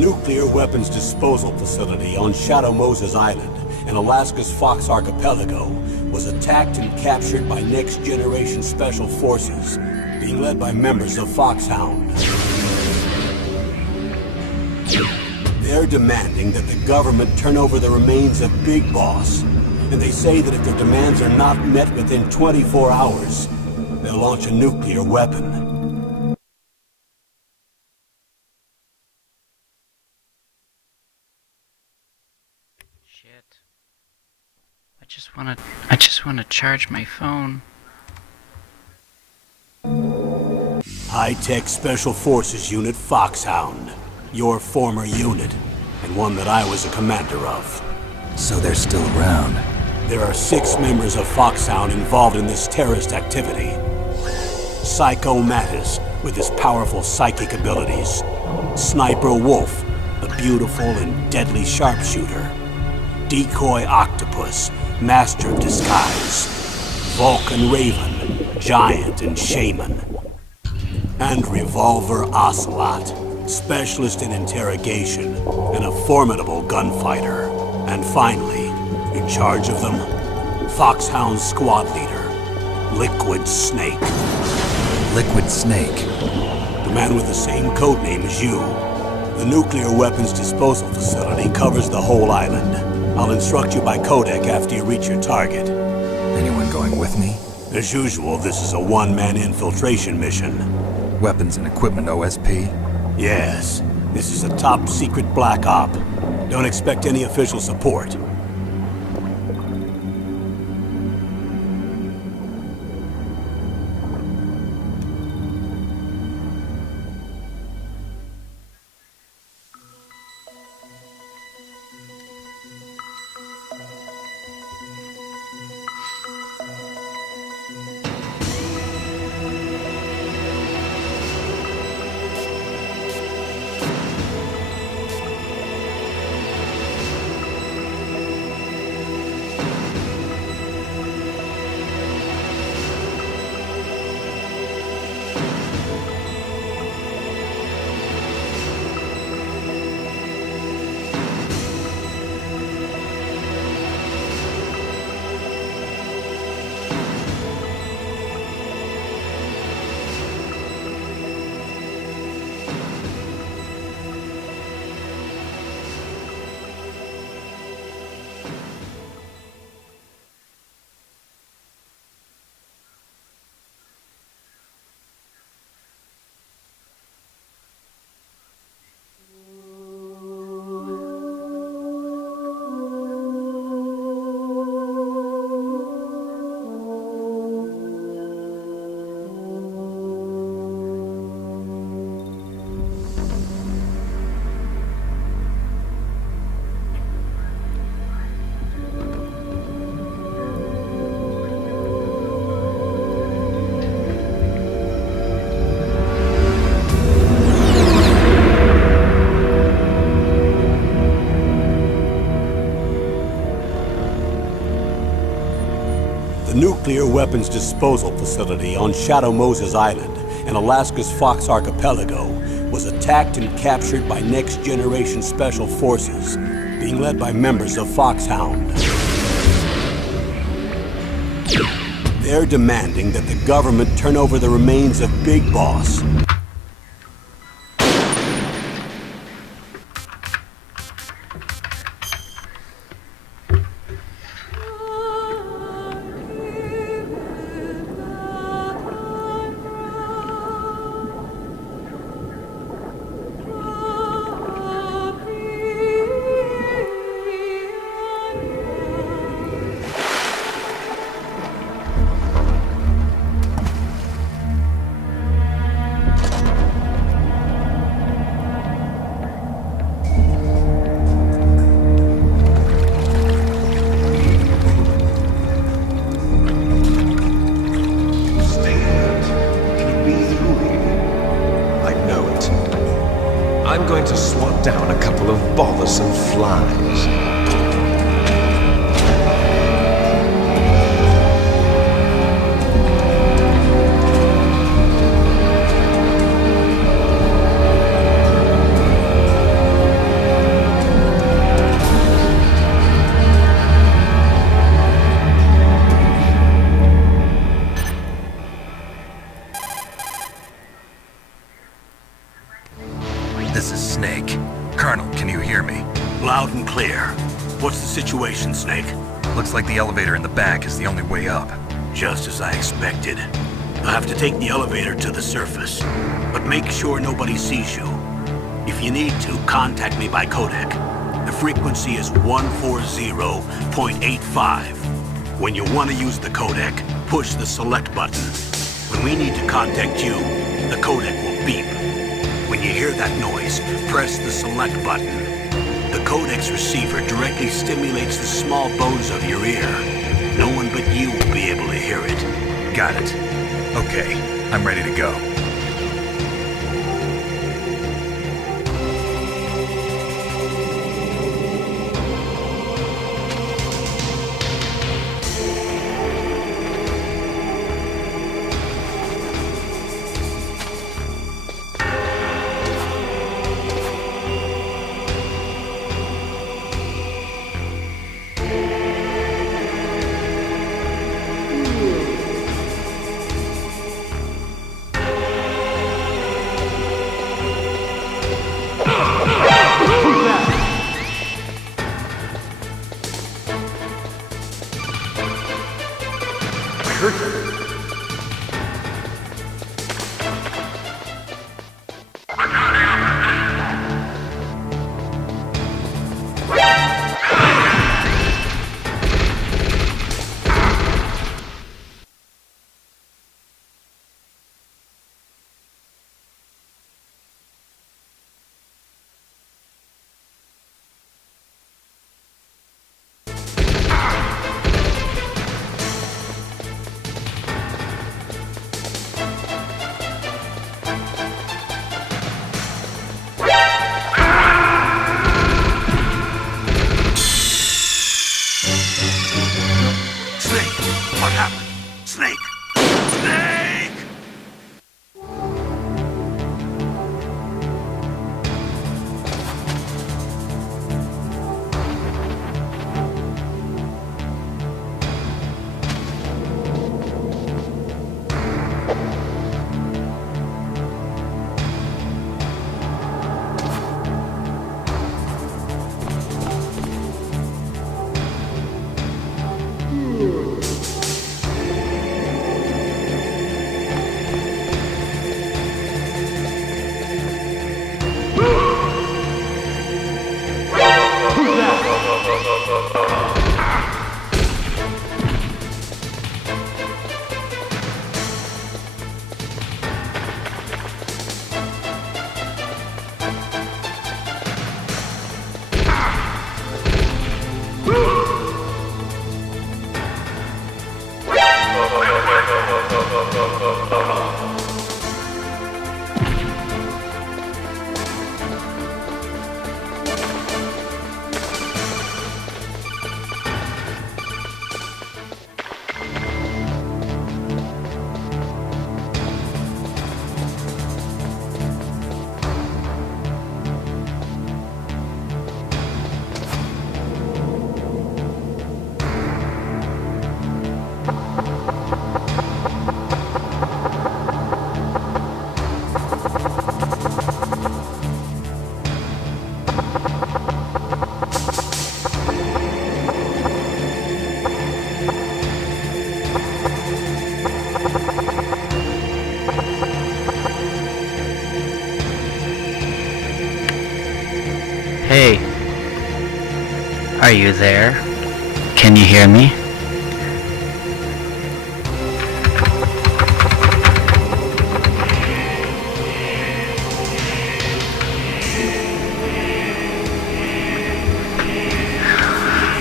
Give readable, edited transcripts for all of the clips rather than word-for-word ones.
nuclear weapons disposal facility on Shadow Moses Island in Alaska's Fox Archipelago was attacked and captured by next-generation special forces, being led by members of Foxhound. They're demanding that the government turn over the remains of Big Boss, and they say that if their demands are not met within 24 hours, they'll launch a nuclear weapon. I just wanna charge my phone. High-tech Special Forces Unit Foxhound. Your former unit, and one that I was a commander of. So they're still around. There are 6 members of Foxhound involved in this terrorist activity. Psycho Mattis, with his powerful psychic abilities. Sniper Wolf, the beautiful and deadly sharpshooter. Decoy Octopus, master of disguise. Vulcan Raven, giant and shaman. And Revolver Ocelot, specialist in interrogation and a formidable gunfighter. And finally, in charge of them, Foxhound's squad leader, Liquid Snake. Liquid Snake? The man with the same codename as you. The nuclear weapons disposal facility covers the whole island. I'll instruct you by codec after you reach your target. Anyone going with me? As usual, this is a one-man infiltration mission. Weapons and equipment OSP? Yes. This is a top-secret black op. Don't expect any official support. The nuclear weapons disposal facility on Shadow Moses Island in Alaska's Fox Archipelago was attacked and captured by next-generation special forces, being led by members of Foxhound. They're demanding that the government turn over the remains of Big Boss. I'm going to swat down a couple of bothersome flies. Snake. Colonel, can you hear me? Loud and clear. What's the situation, Snake? Looks like the elevator in the back is the only way up. Just as I expected. You'll have to take the elevator to the surface, but make sure nobody sees you. If you need to, contact me by codec. The frequency is 140.85. When you want to use the codec, push the select button. When we need to contact you, the codec will beep. When you hear that noise, press the select button. The codec's receiver directly stimulates the small bones of your ear. No one but you will be able to hear it. Got it. Okay, I'm ready to go. What happened? Snake! Snake! Hey, are you there? Can you hear me?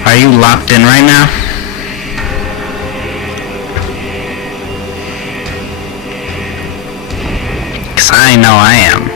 Are you locked in right now? Cause I know I am.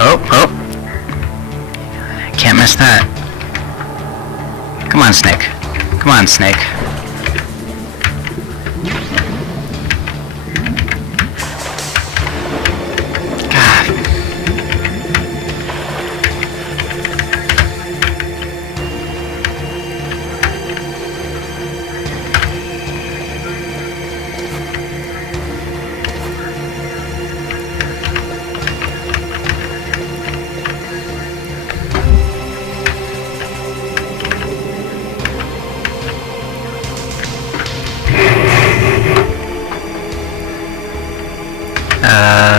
Oh. Come on, Snake. Come on, Snake. God.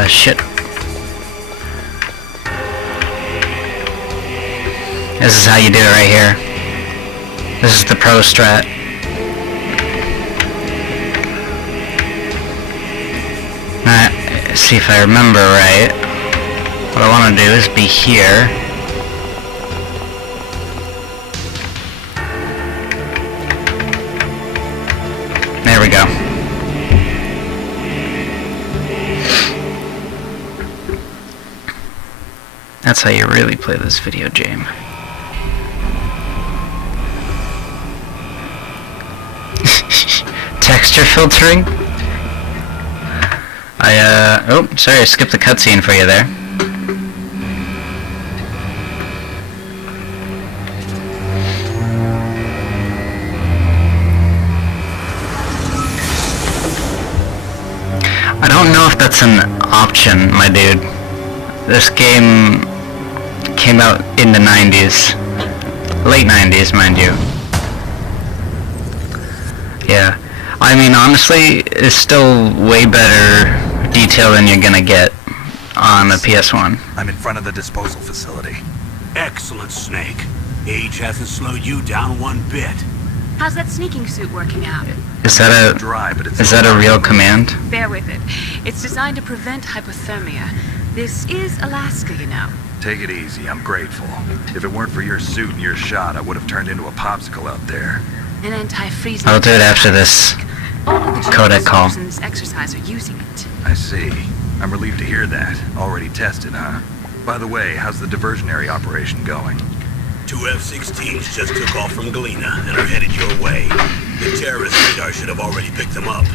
Shit. This is how you do it right here. This is the pro strat. Alright, see if I remember right. What I want to do is be here. There we go. That's how you really play this video game. Texture filtering? Oh, sorry, I skipped the cutscene for you there. I don't know if that's an option, my dude. This game came out in the 90s. Late 90s, mind you. Yeah. I mean, honestly, it's still way better detail than you're gonna get on a PS1. I'm in front of the disposal facility. Excellent, Snake. Age hasn't slowed you down one bit. How's that sneaking suit working out? Is that Dry, but it's is that a real command? Bear with it. It's designed to prevent hypothermia. This is Alaska, you know. Take it easy, I'm grateful. If it weren't for your suit and your shot, I would have turned into a popsicle out there. An anti-freezing. I'll do it after this All of the codec call. in this exercise are using it. I see. I'm relieved to hear that. Already tested, huh? By the way, how's the diversionary operation going? 2 F-16s just took off from Galena and are headed your way. The terrorist radar should have already picked them up.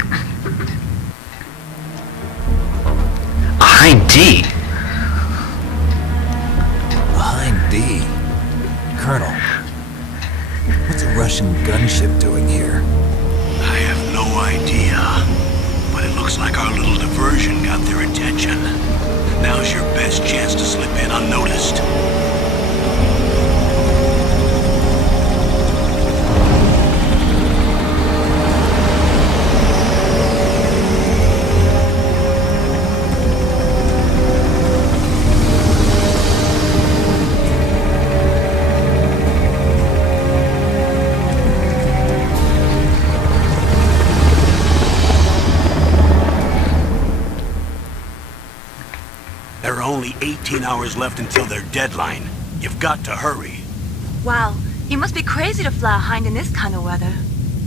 Behind D. Behind D? Colonel, what's a Russian gunship doing here? I have no idea, but it looks like our little diversion got their attention. Now's your best chance to slip in unnoticed. There are only 18 hours left until their deadline. You've got to hurry. Wow, you must be crazy to fly a hind in this kind of weather.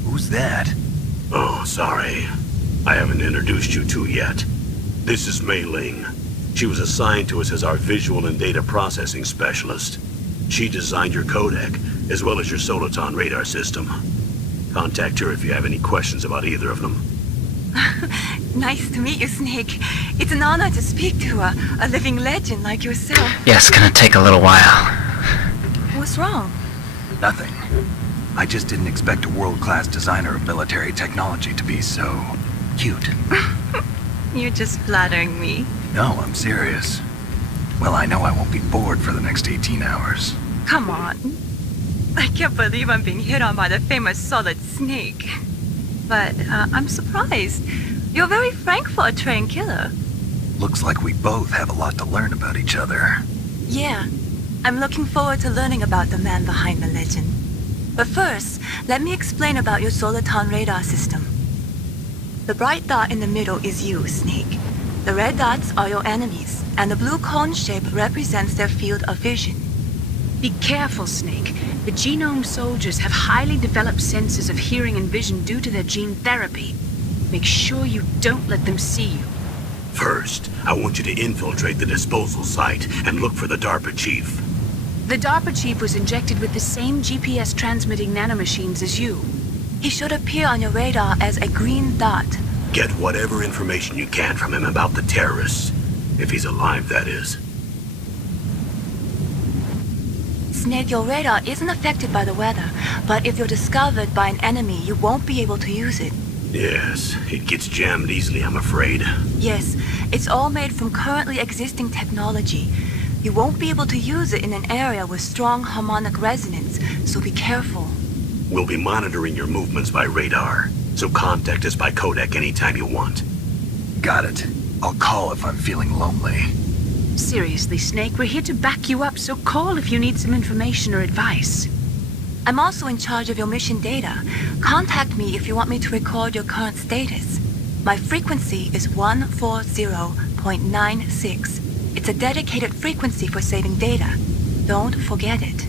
Who's that? Oh, sorry. I haven't introduced you to yet. This is Mei Ling. She was assigned to us as our visual and data processing specialist. She designed your codec, as well as your Soliton radar system. Contact her if you have any questions about either of them. Nice to meet you, Snake. It's an honor to speak to a living legend like yourself. Yeah, it's gonna take a little while. What's wrong? Nothing. I just didn't expect a world-class designer of military technology to be so cute. You're just flattering me. No, I'm serious. Well, I know I won't be bored for the next 18 hours. Come on. I can't believe I'm being hit on by the famous Solid Snake. But I'm surprised. You're very frank for a trained killer. Looks like we both have a lot to learn about each other. Yeah, I'm looking forward to learning about the man behind the legend. But first, let me explain about your Soliton radar system. The bright dot in the middle is you, Snake. The red dots are your enemies, and the blue cone shape represents their field of vision. Be careful, Snake. The genome soldiers have highly developed senses of hearing and vision due to their gene therapy. Make sure you don't let them see you. First, I want you to infiltrate the disposal site and look for the DARPA chief. The DARPA chief was injected with the same GPS transmitting nanomachines as you. He should appear on your radar as a green dot. Get whatever information you can from him about the terrorists. If he's alive, that is. Snake, your radar isn't affected by the weather, but if you're discovered by an enemy, you won't be able to use it. Yes, it gets jammed easily, I'm afraid. Yes, it's all made from currently existing technology. You won't be able to use it in an area with strong harmonic resonance, so be careful. We'll be monitoring your movements by radar, so contact us by codec anytime you want. Got it. I'll call if I'm feeling lonely. Seriously, Snake, we're here to back you up, so call if you need some information or advice. I'm also in charge of your mission data. Contact me if you want me to record your current status. My frequency is 140.96. It's a dedicated frequency for saving data. Don't forget it.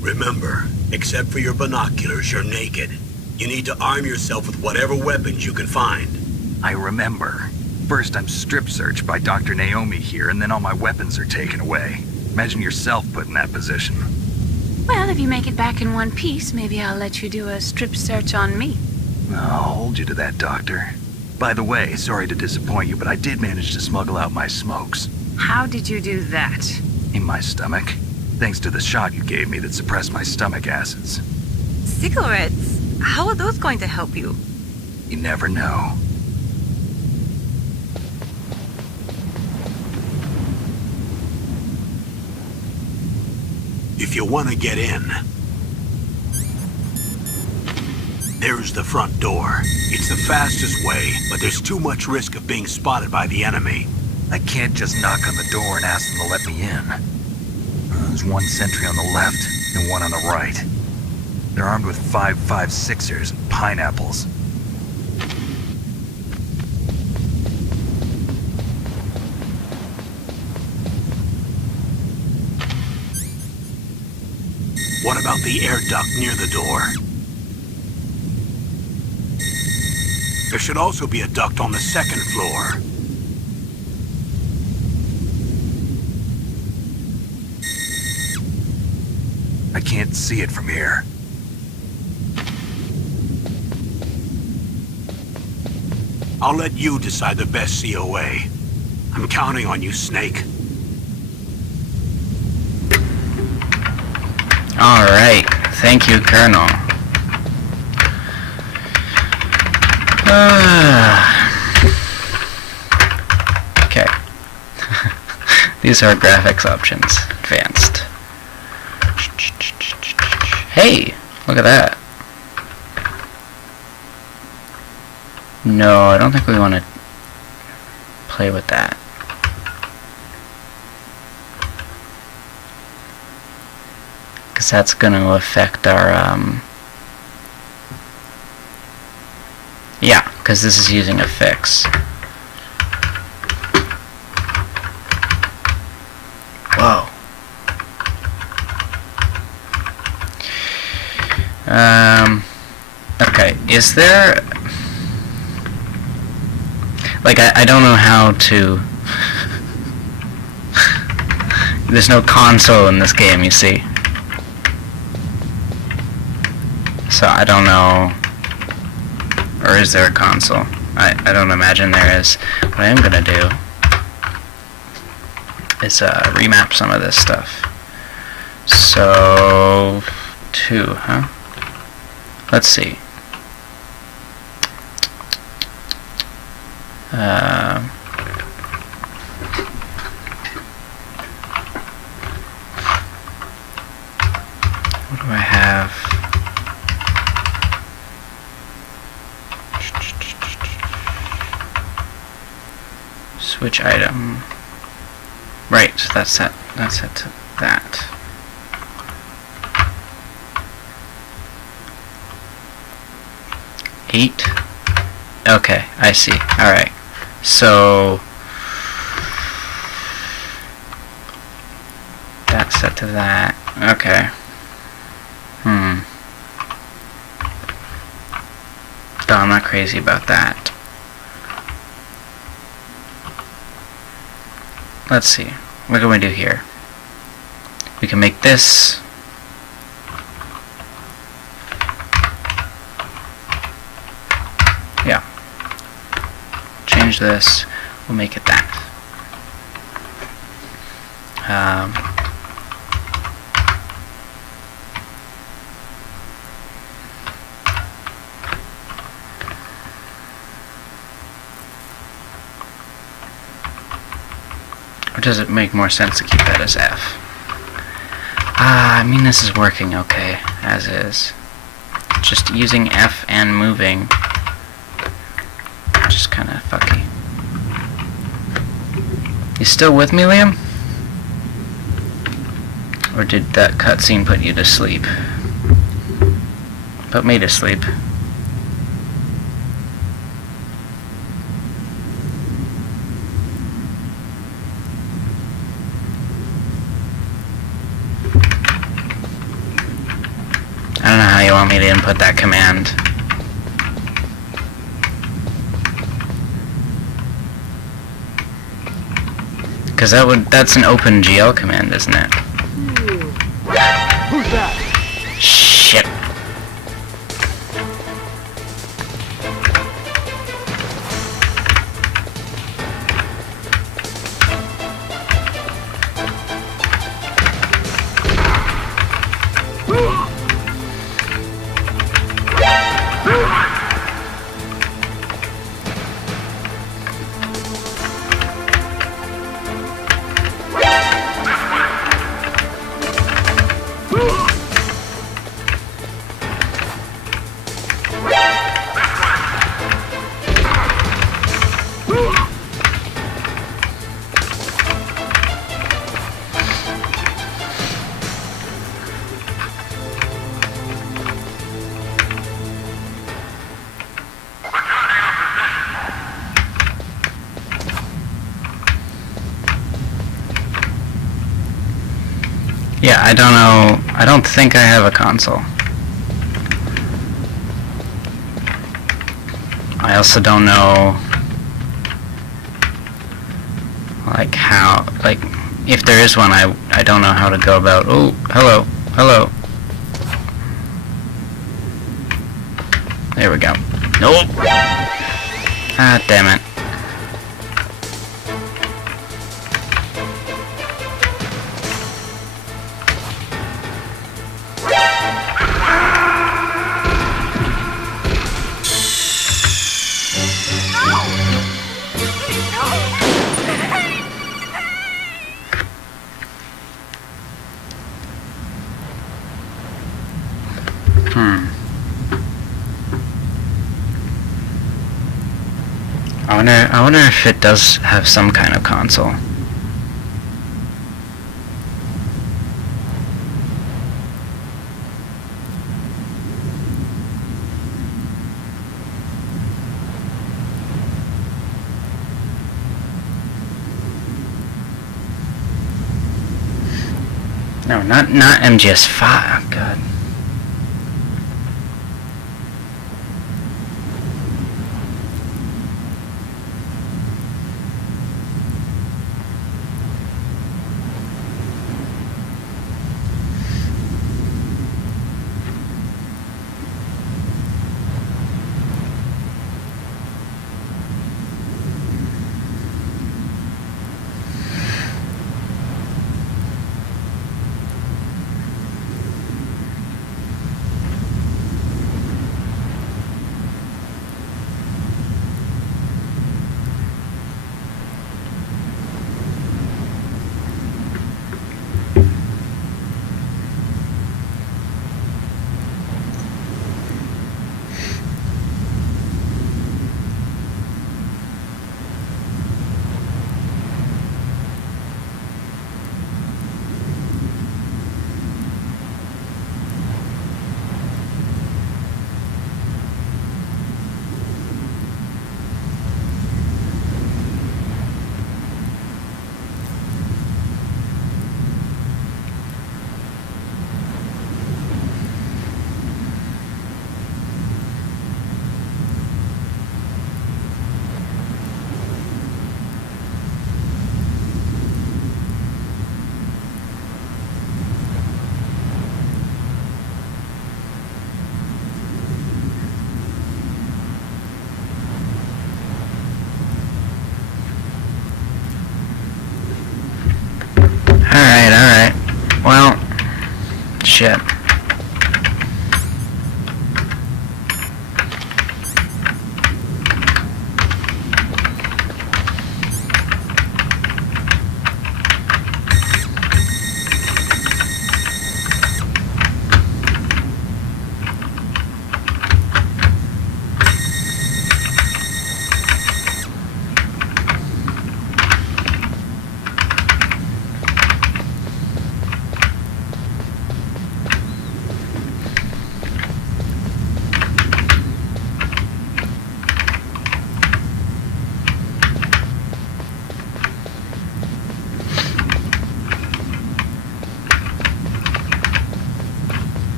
Remember, except for your binoculars, you're naked. You need to arm yourself with whatever weapons you can find. I remember. First I'm strip searched by Dr. Naomi here, and then all my weapons are taken away. Imagine yourself put in that position. Well, if you make it back in one piece, maybe I'll let you do a strip search on me. I'll hold you to that, Doctor. By the way, sorry to disappoint you, but I did manage to smuggle out my smokes. How did you do that? In my stomach. Thanks to the shot you gave me that suppressed my stomach acids. Cigarettes? How are those going to help you? You never know. If you want to get in, there's the front door. It's the fastest way, but there's too much risk of being spotted by the enemy. I can't just knock on the door and ask them to let me in. There's one sentry on the left and one on the right. They're armed with 5.56ers and pineapples. What about the air duct near the door? There should also be a duct on the second floor. I can't see it from here. I'll let you decide the best COA. I'm counting on you, Snake. Alright, thank you, Colonel. Okay. These are graphics options. Advanced. Hey, look at that. No, I don't think we want to play with that. Because that's going to affect our, yeah, because this is using a fix. Whoa. Okay, is there... Like, I don't know how to... There's no console in this game, you see. So I don't know... Or is there a console? I don't imagine there is. What I am gonna do is remap some of this stuff. So... 2, huh? Let's see. What do I have? Switch item. Right, so that's set. That's set to that. Eight. Okay, I see. All right. So that's set to that. Okay. No, I'm not crazy about that. Let's see. What can we do here? We can make this. Yeah. Change this. We'll make it that. Or does it make more sense to keep that as F? I mean, this is working okay, as is. Just using F and moving. Just kind of fucky. You still with me, Liam? Or did that cutscene put you to sleep? Put me to sleep. I don't know how you want me to input that command. Because that's an OpenGL command, isn't it? Who's that? Shit. Yeah, I don't know. I don't think I have a console. I also don't know, like, how, like, if there is one, I don't know how to go about. Oh, hello, hello. There we go. Nope. Ah, damn it. I wonder if it does have some kind of console. No, not MGS5. Oh, God.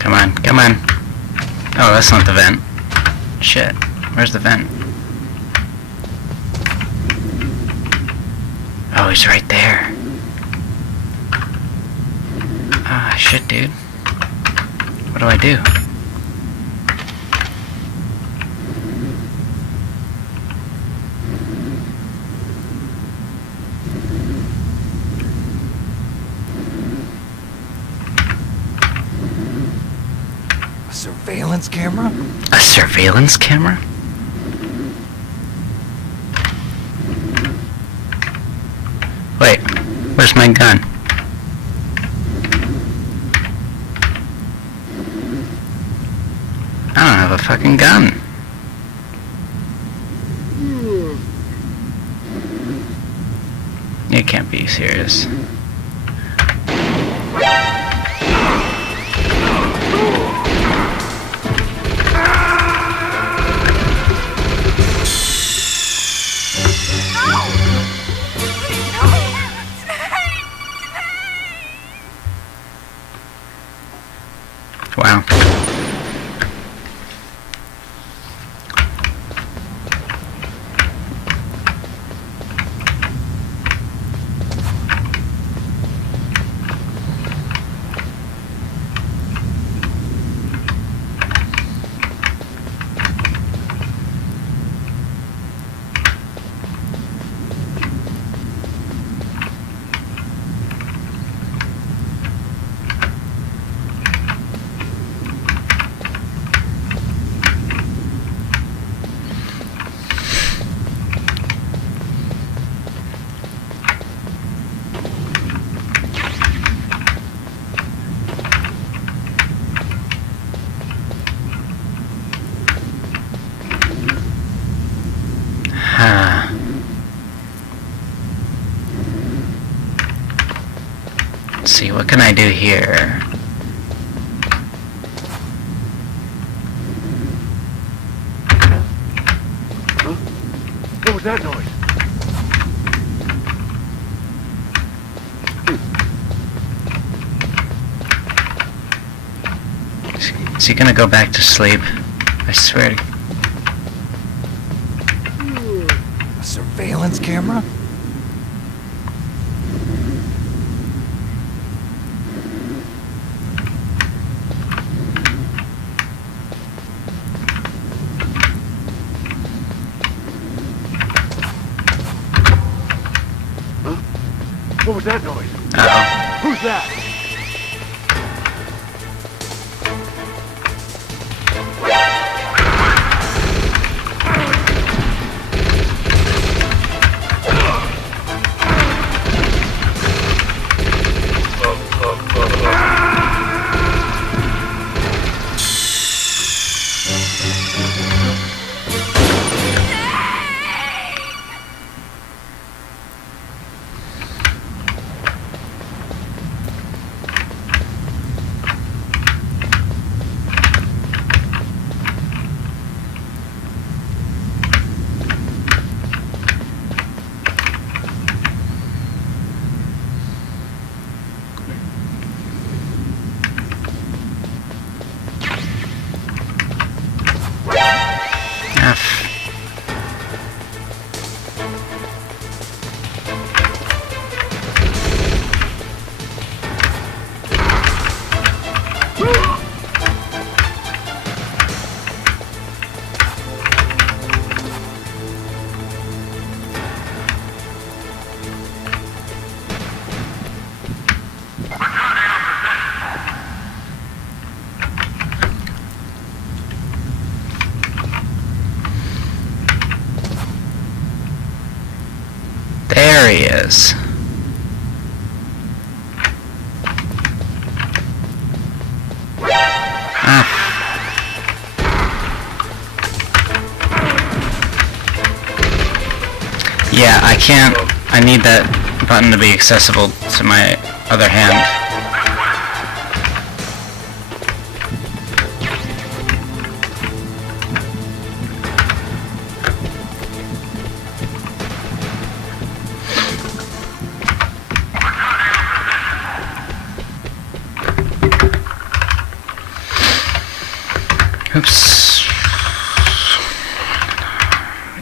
Come on, come on. Oh, that's not the vent. Shit. Where's the vent? Oh, he's right there. Ah, shit, dude. What do I do? A surveillance camera? A surveillance camera? Wait, where's my gun? I don't have a fucking gun. You can't be serious. Wow. Let's see, what can I do here? What was that noise? Is he gonna go back to sleep? I swear to... A surveillance camera? What was that noise? Uh-oh. Who's that? There he is. Yeah, I can't... I need that button to be accessible to my other hand. Oops.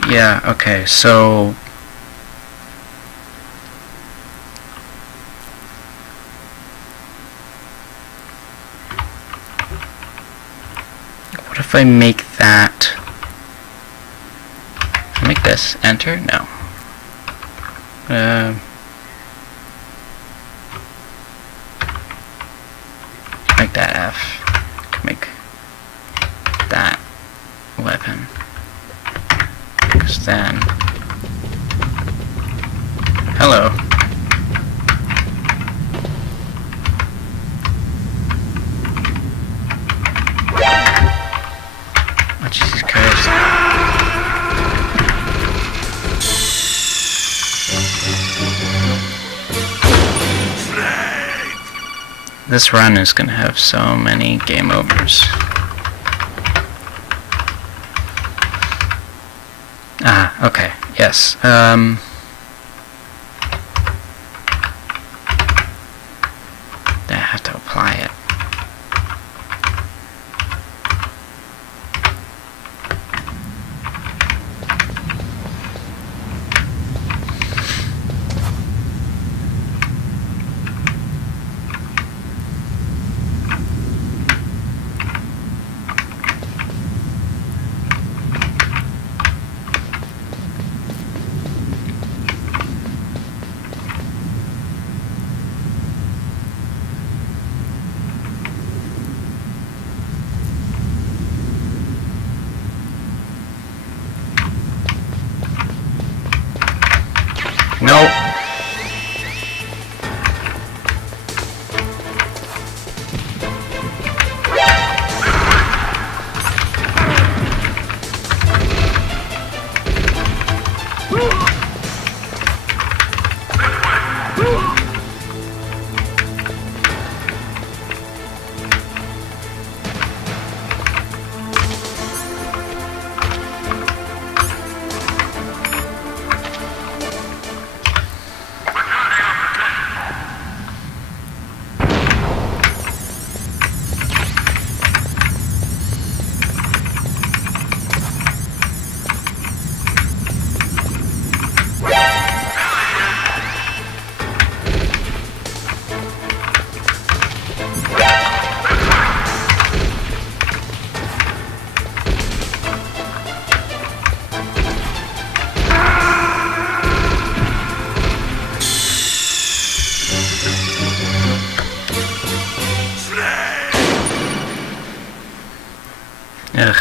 Yeah, okay, so... what if I make that... make this enter? No. Make that F. Make that weapon. Because then... hello. Oh, Jesus Christ. This run is gonna have so many game overs. Ah, okay, yes. I have to apply it. No. Ugh.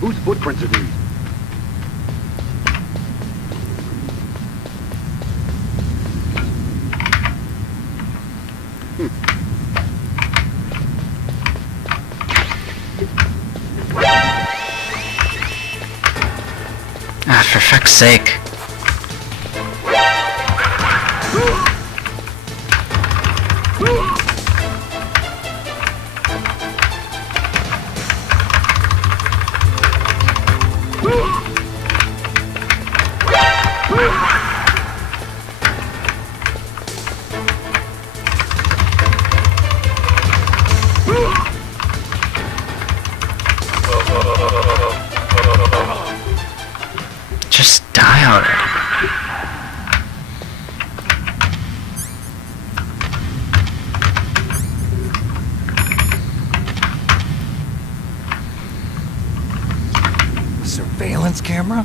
Whose footprints are these? Ah, for fuck's sake. Just die already. surveillance camera?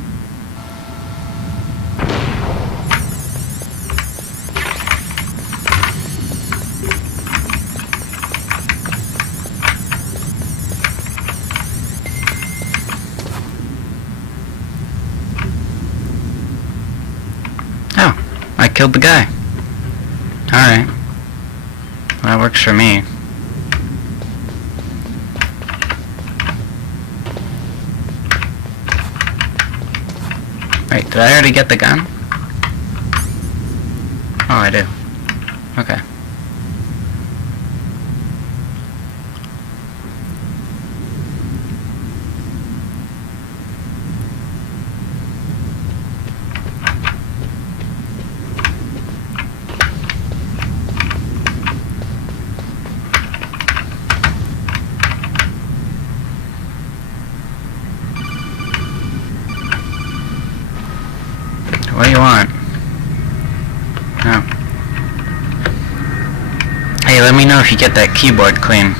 Oh, I killed the guy. Alright. That works for me. Wait, did I already get the gun? Oh, I do. Okay. What do you want? No. Hey, let me know if you get that keyboard clean.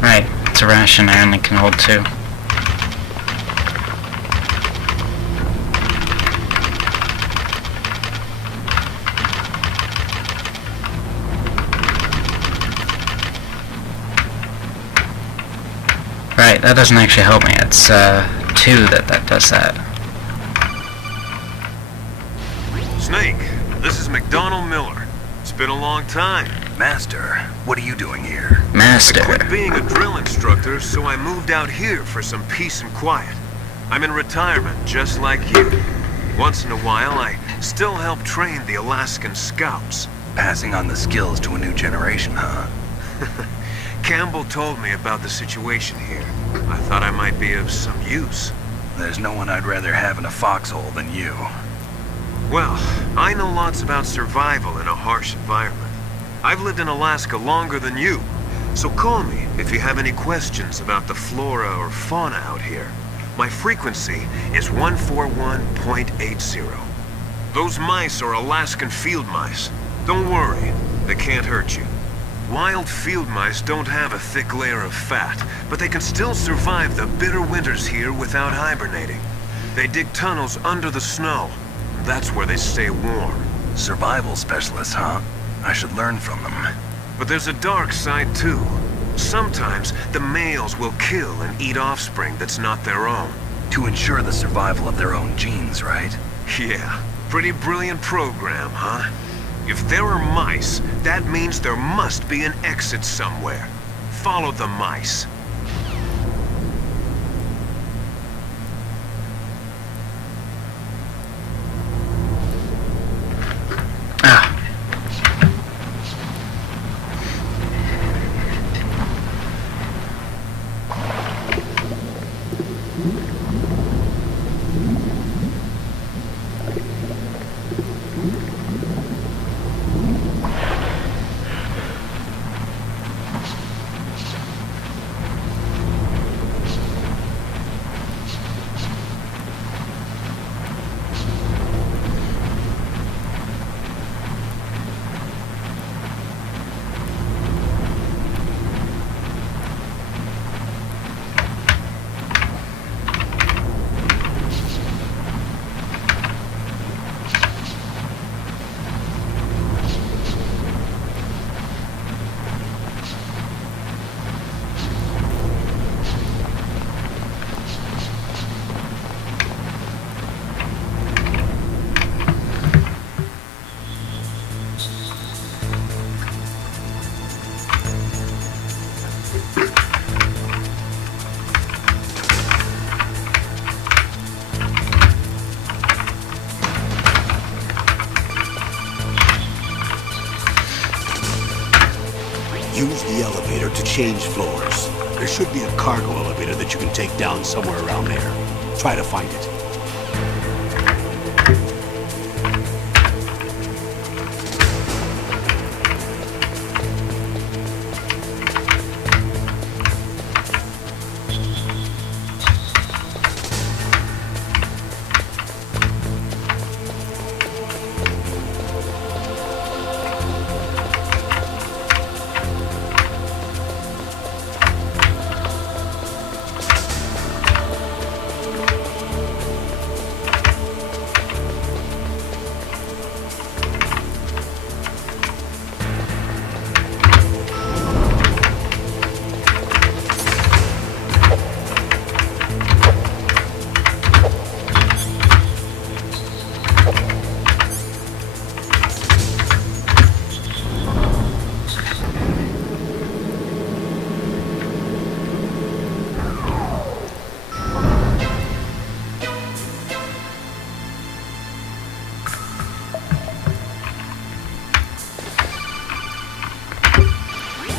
Right, it's a ration I only can hold 2. Right, that doesn't actually help me. It's 2 that does that. Snake, this is McDonald Miller. It's been a long time. Master, what are you doing here? Master. I quit being a drill instructor, so I moved out here for some peace and quiet. I'm in retirement, just like you. Once in a while, I still help train the Alaskan Scouts. Passing on the skills to a new generation, huh? Campbell told me about the situation here. I thought I might be of some use. There's no one I'd rather have in a foxhole than you. Well, I know lots about survival in a harsh environment. I've lived in Alaska longer than you, so call me if you have any questions about the flora or fauna out here. My frequency is 141.80. Those mice are Alaskan field mice. Don't worry, they can't hurt you. Wild field mice don't have a thick layer of fat, but they can still survive the bitter winters here without hibernating. They dig tunnels under the snow. That's where they stay warm. Survival specialists, huh? I should learn from them. But there's a dark side too. Sometimes the males will kill and eat offspring that's not their own. To ensure the survival of their own genes, right? Yeah, pretty brilliant program, huh? If there are mice, that means there must be an exit somewhere. Follow the mice. Ah. elevator to change floors. There should be a cargo elevator that you can take down somewhere around there. Try to find it.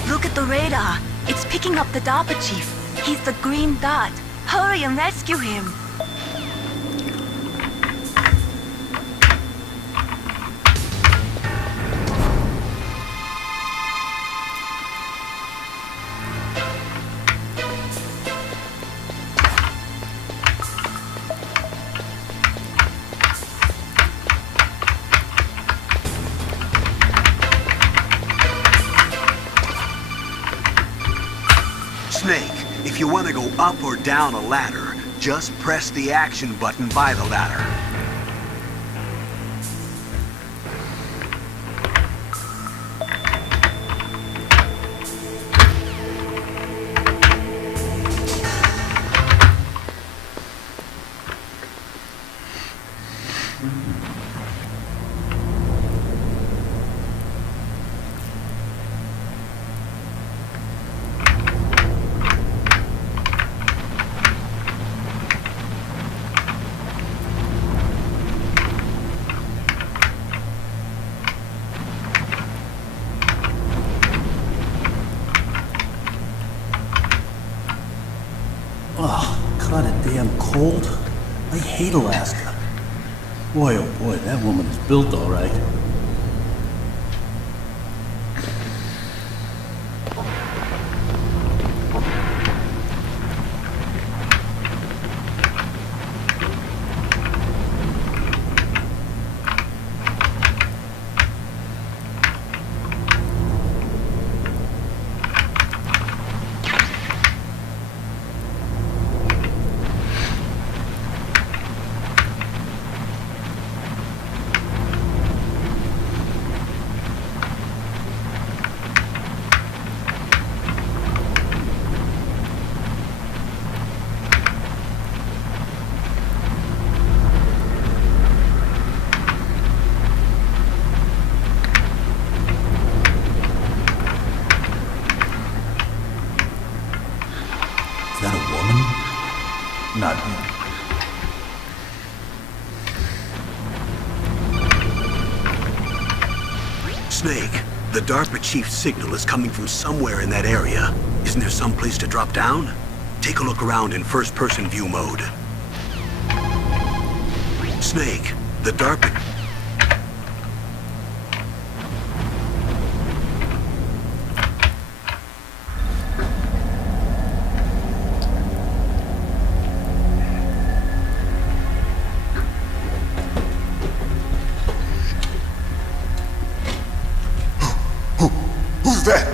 Look at the radar. It's picking up the DARPA chief. He's the green dot. Hurry and rescue him. Snake, if you want to go up or down a ladder, just press the action button by the ladder. Oh, kinda damn cold. I hate Alaska. Boy, oh boy, that woman is built all right. Is that a woman? Not me. Snake, the DARPA chief's signal is coming from somewhere in that area. Isn't there some place to drop down? Take a look around in first-person view mode. Snake, the DARPA... Who's that?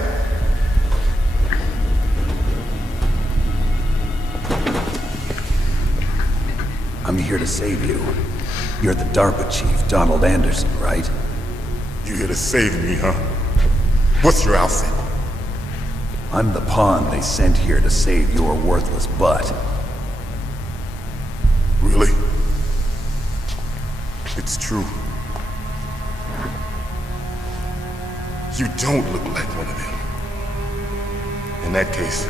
I'm here to save you. You're the DARPA chief, Donald Anderson, right? You here to save me, huh? What's your outfit? I'm the pawn they sent here to save your worthless butt. Really? It's true. You don't look like one of them. In that case,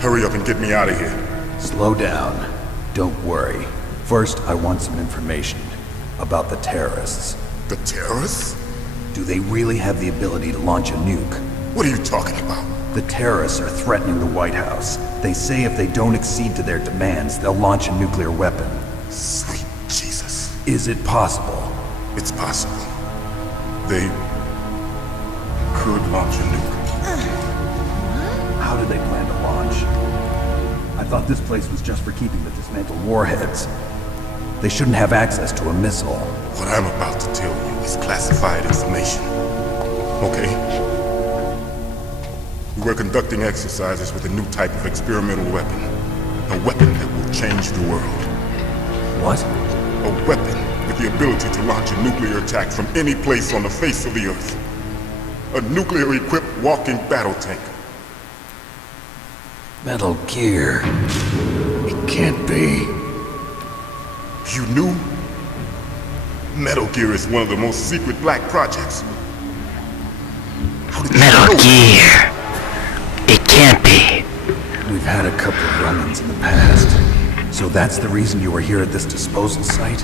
hurry up and get me out of here. Slow down. Don't worry. First, I want some information about the terrorists. The terrorists? Do they really have the ability to launch a nuke? What are you talking about? The terrorists are threatening the White House. They say if they don't accede to their demands, they'll launch a nuclear weapon. Sweet Jesus. Is it possible? It's possible. They could launch a nuke. How do they plan to launch? I thought this place was just for keeping the dismantled warheads. They shouldn't have access to a missile. What I'm about to tell you is classified information. Okay? We were conducting exercises with a new type of experimental weapon. A weapon that will change the world. What? A weapon with the ability to launch a nuclear attack from any place on the face of the Earth. A nuclear-equipped walking battle tank. Metal Gear. It can't be. You knew? Metal Gear is one of the most secret black projects. How did you Metal know? Gear. It can't be. We've had a couple of run-ins in the past. So that's the reason you were here at this disposal site?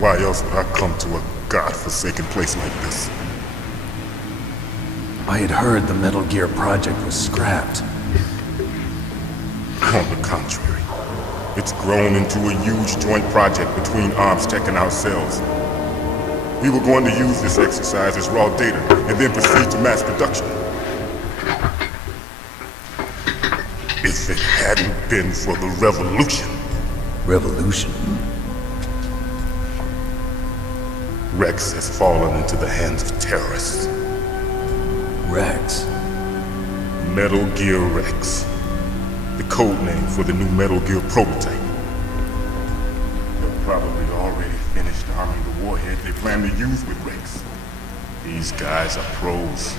Why else would I come to a god-forsaken place like this? I had heard the Metal Gear project was scrapped. On the contrary, it's grown into a huge joint project between ArmsTech and ourselves. We were going to use this exercise as raw data and then proceed to mass production. If it hadn't been for the revolution. Revolution? Rex has fallen into the hands of terrorists. Rex? Metal Gear Rex. The code name for the new Metal Gear prototype. They're probably already finished arming the warhead they plan to use with Rex. These guys are pros.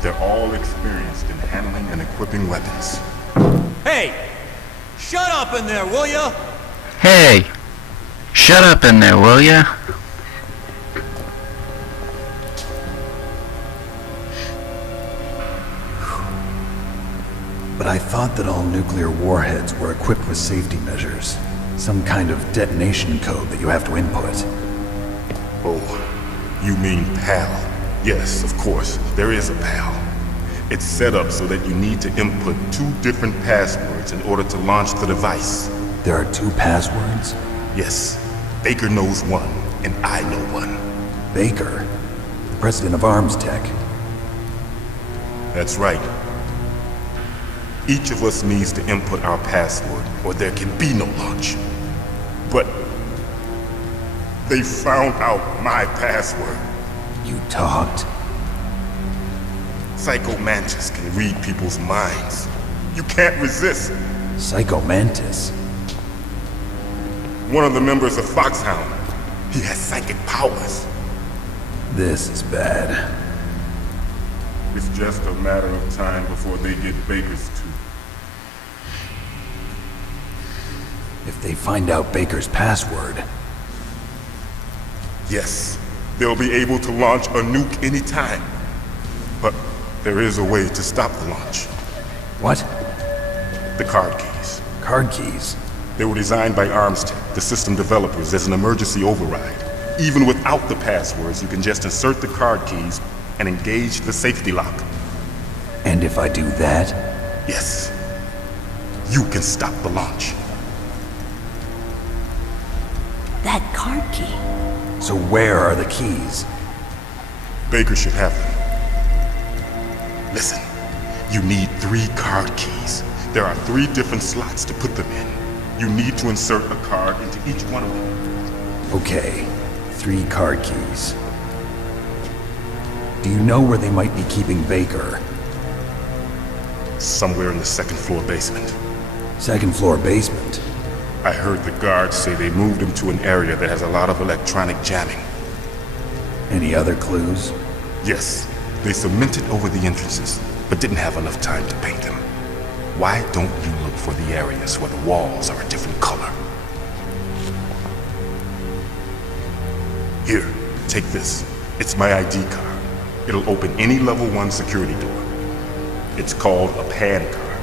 They're all experienced in handling and equipping weapons. Hey! Shut up in there, will ya? Hey! Shut up in there, will ya? But I thought that all nuclear warheads were equipped with safety measures. Some kind of detonation code that you have to input. Oh, you mean PAL? Yes, of course, there is a PAL. It's set up so that you need to input 2 different passwords in order to launch the device. There are 2 passwords? Yes, Baker knows one, and I know one. Baker? The president of ArmsTech? That's right. Each of us needs to input our password, or there can be no launch. But they found out my password. You talked? Psycho Mantis can read people's minds. You can't resist. Psycho Mantis? One of the members of Foxhound. He has psychic powers. This is bad. It's just a matter of time before they get Baker's too. If they find out Baker's password... Yes, they'll be able to launch a nuke anytime. But there is a way to stop the launch. What? The card keys. Card keys? They were designed by ArmsTech, the system developers, as an emergency override. Even without the passwords, you can just insert the card keys and engage the safety lock. And if I do that? Yes. You can stop the launch. That card key. So where are the keys? Baker should have them. Listen, you need 3 card keys. There are 3 different slots to put them in. You need to insert a card into each one of them. Okay, 3 card keys. Do you know where they might be keeping Baker? Somewhere in the 2nd floor basement. 2nd floor basement? I heard the guards say they moved him to an area that has a lot of electronic jamming. Any other clues? Yes, they cemented over the entrances, but didn't have enough time to paint them. Why don't you look for the areas where the walls are a different color? Here, take this. It's my ID card. It'll open any level 1 security door. It's called a PAN card.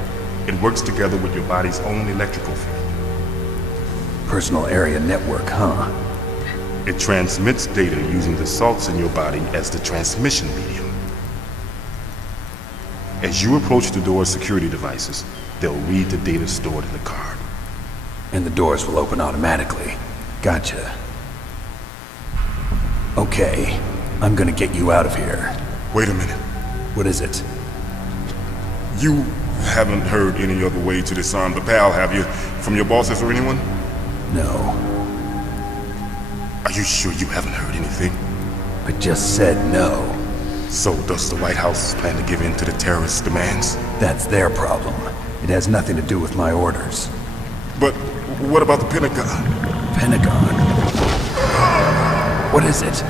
It works together with your body's own electrical field. Personal area network, huh? It transmits data using the salts in your body as the transmission medium. As you approach the door's security devices, they'll read the data stored in the card. And the doors will open automatically. Gotcha. Okay, I'm gonna get you out of here. Wait a minute. What is it? You haven't heard any other way to disarm the PAL, have you? From your bosses or anyone? No. Are you sure you haven't heard anything? I just said no. So does the White House plan to give in to the terrorists' demands? That's their problem. It has nothing to do with my orders. But what about the Pentagon? Pentagon? What is it?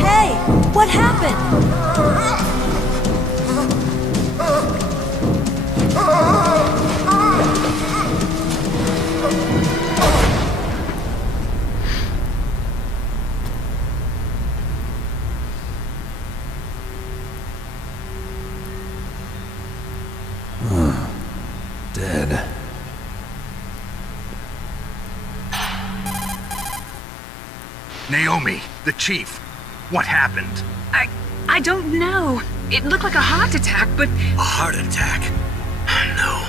Hey, what happened? Dead. Naomi, the chief. What happened? I don't know. It looked like a heart attack, but A heart attack? No,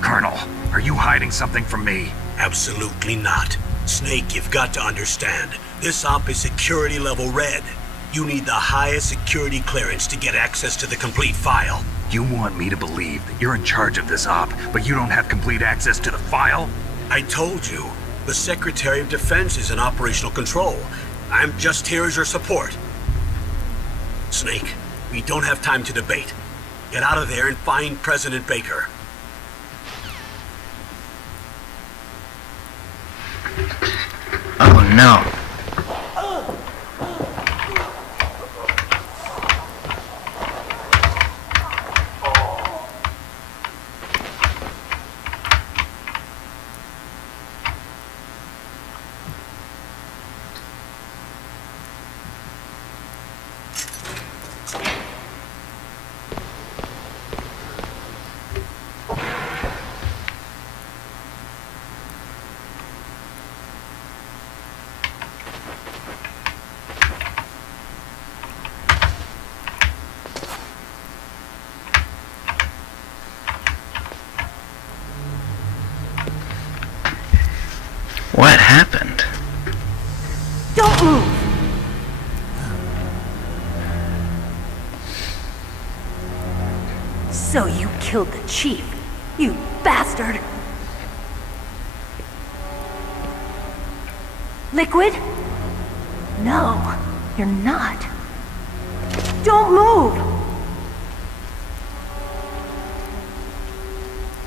Colonel, are you hiding something from me? absolutely not. Snake, you've got to understand. This op is security level red. You need the highest security clearance to get access to the complete file. You want me to believe that you're in charge of this op, but you don't have complete access to the file? I told you, the Secretary of Defense is in operational control. I'm just here as your support. Snake, we don't have time to debate. Get out of there and find President Baker. Oh no. What happened? Don't move! So you killed the chief, you bastard! Liquid? No, you're not. Don't move!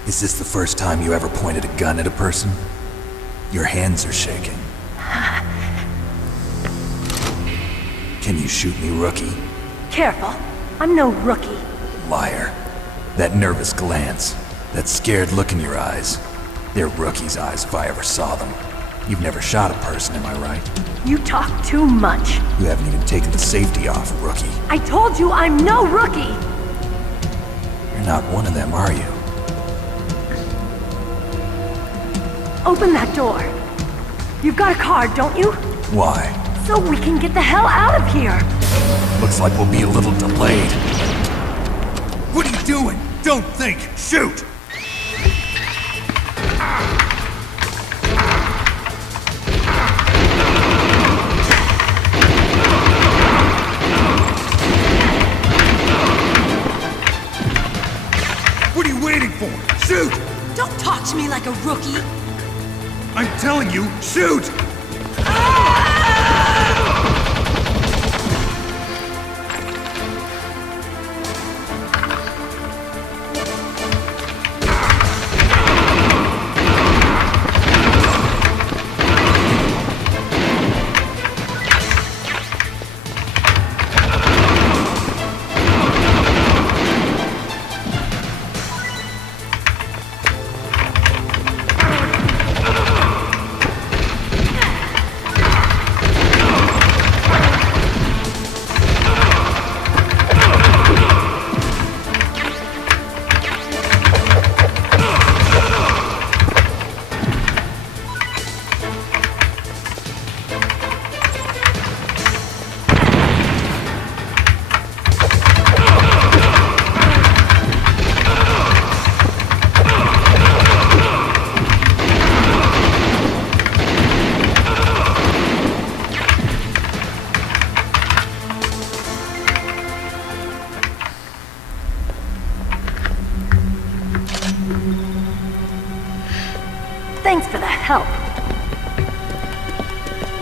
Is this the first time you ever pointed a gun at a person? Your hands are shaking. Can you shoot me, rookie? Careful, I'm no rookie. Liar. That nervous glance, that scared look in your eyes. They're rookie's eyes if I ever saw them. You've never shot a person, am I right? You talk too much. You haven't even taken the safety off, rookie. I told you I'm no rookie! You're not one of them, are you? Open that door. You've got a card, don't you? Why? So we can get the hell out of here! Looks like we'll be a little delayed. What are you doing? Don't think! Shoot! What are you waiting for? Shoot! Don't talk to me like a rookie! I'm telling you, shoot!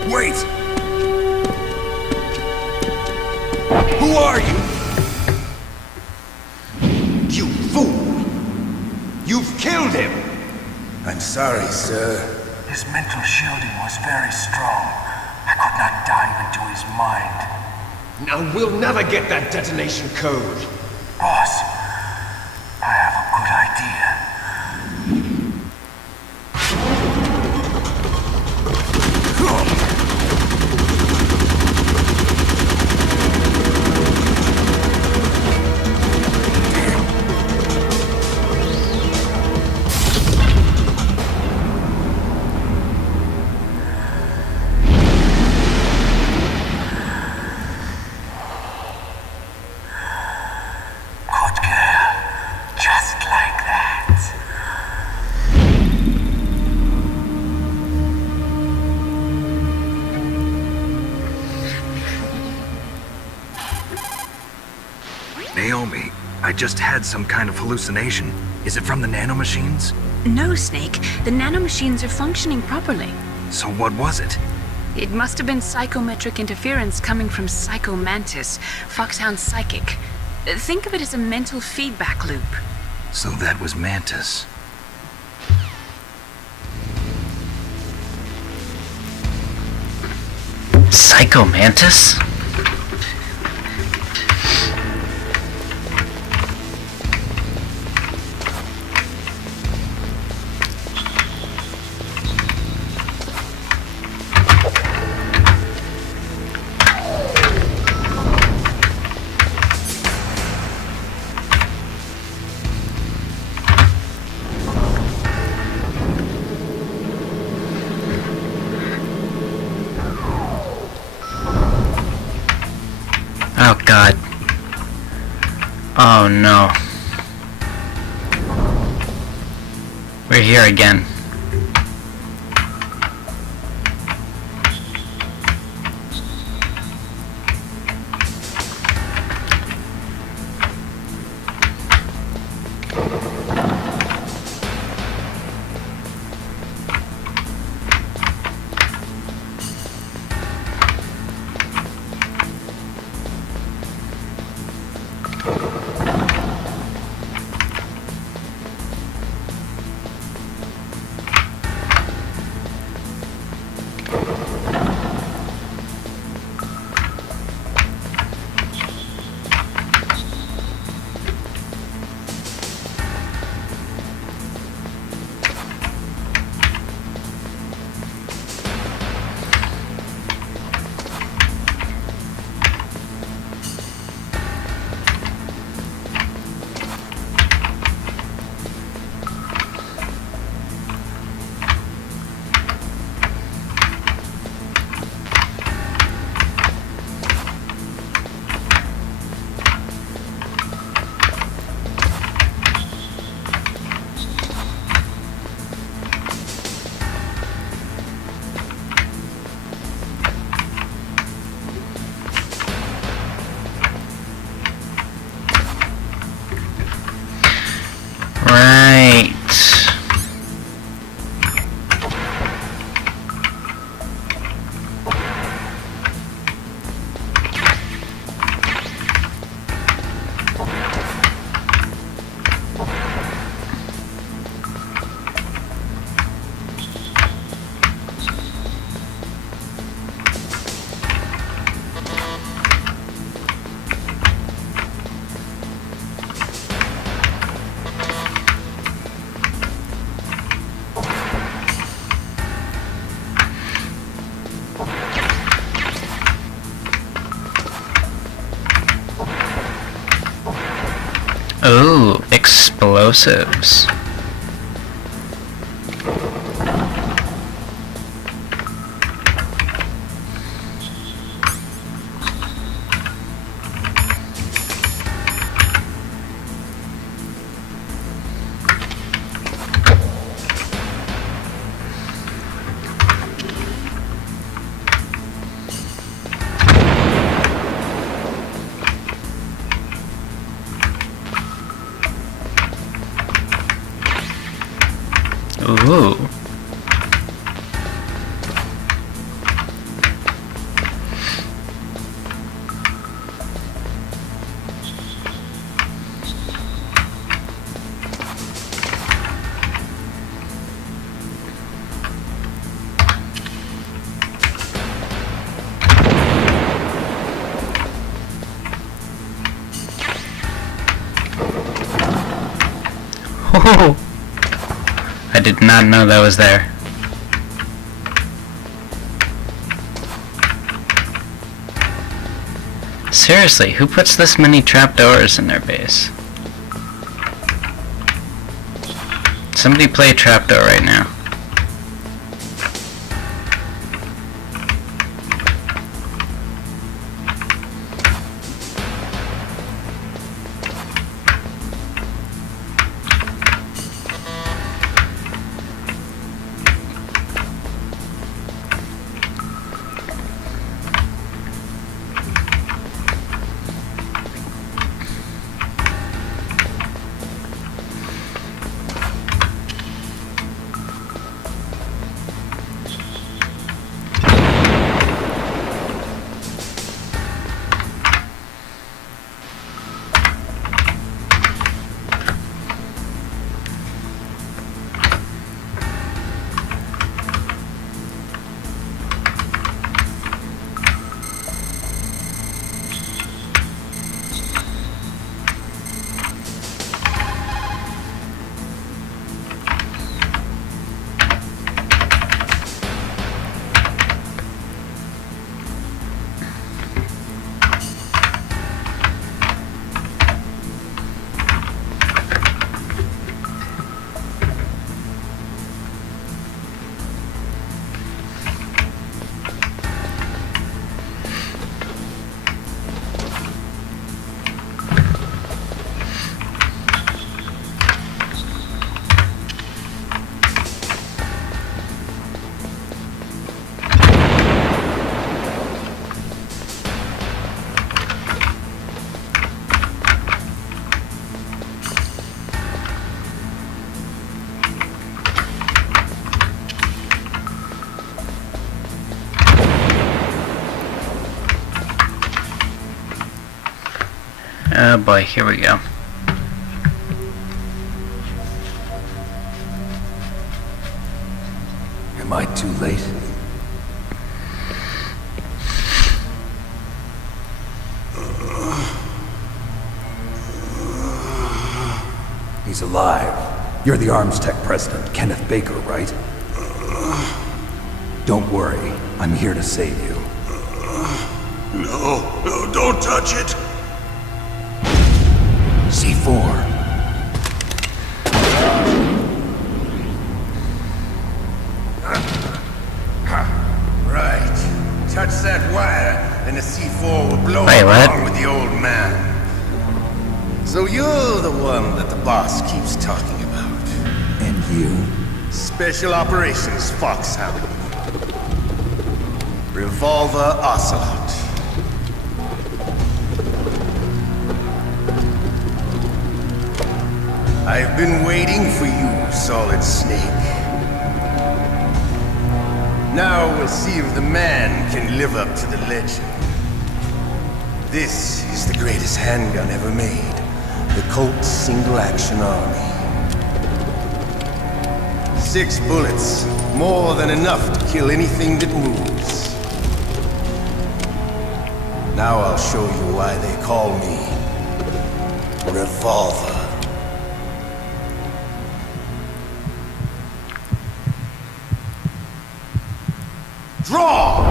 Wait! Who are you? You fool! You've killed him! I'm sorry, sir. His mental shielding was very strong. I could not dive into his mind. Now we'll never get that detonation code. Boss, I have a good idea. Naomi, I just had some kind of hallucination. Is it from the nanomachines? No, Snake. The nanomachines are functioning properly. So what was it? It must have been psychometric interference coming from Psycho Mantis, Foxhound's psychic. Think of it as a mental feedback loop. So that was Mantis. Psycho Mantis? Oh god. Oh no. We're here again. Right. Ooh, explosives. Ooh. Oh! I did not know that was there. Seriously, who puts this many trapdoors in their base? Somebody play trapdoor right now. Oh boy, here we go. Am I too late? He's alive. You're the Arms Tech president, Kenneth Baker, right? Don't worry. I'm here to save you. No, don't touch it! C4. Right. Touch that wire, and the C4 will blow Wait, along what? with the old man. So you're the one that the boss keeps talking about. And you? Special Operations Foxhound. Revolver Ocelot. I've been waiting for you, Solid Snake. Now we'll see if the man can live up to the legend. This is the greatest handgun ever made. The Colt Single Action Army. 6 bullets, more than enough to kill anything that moves. Now I'll show you why they call me Revolver. Draw!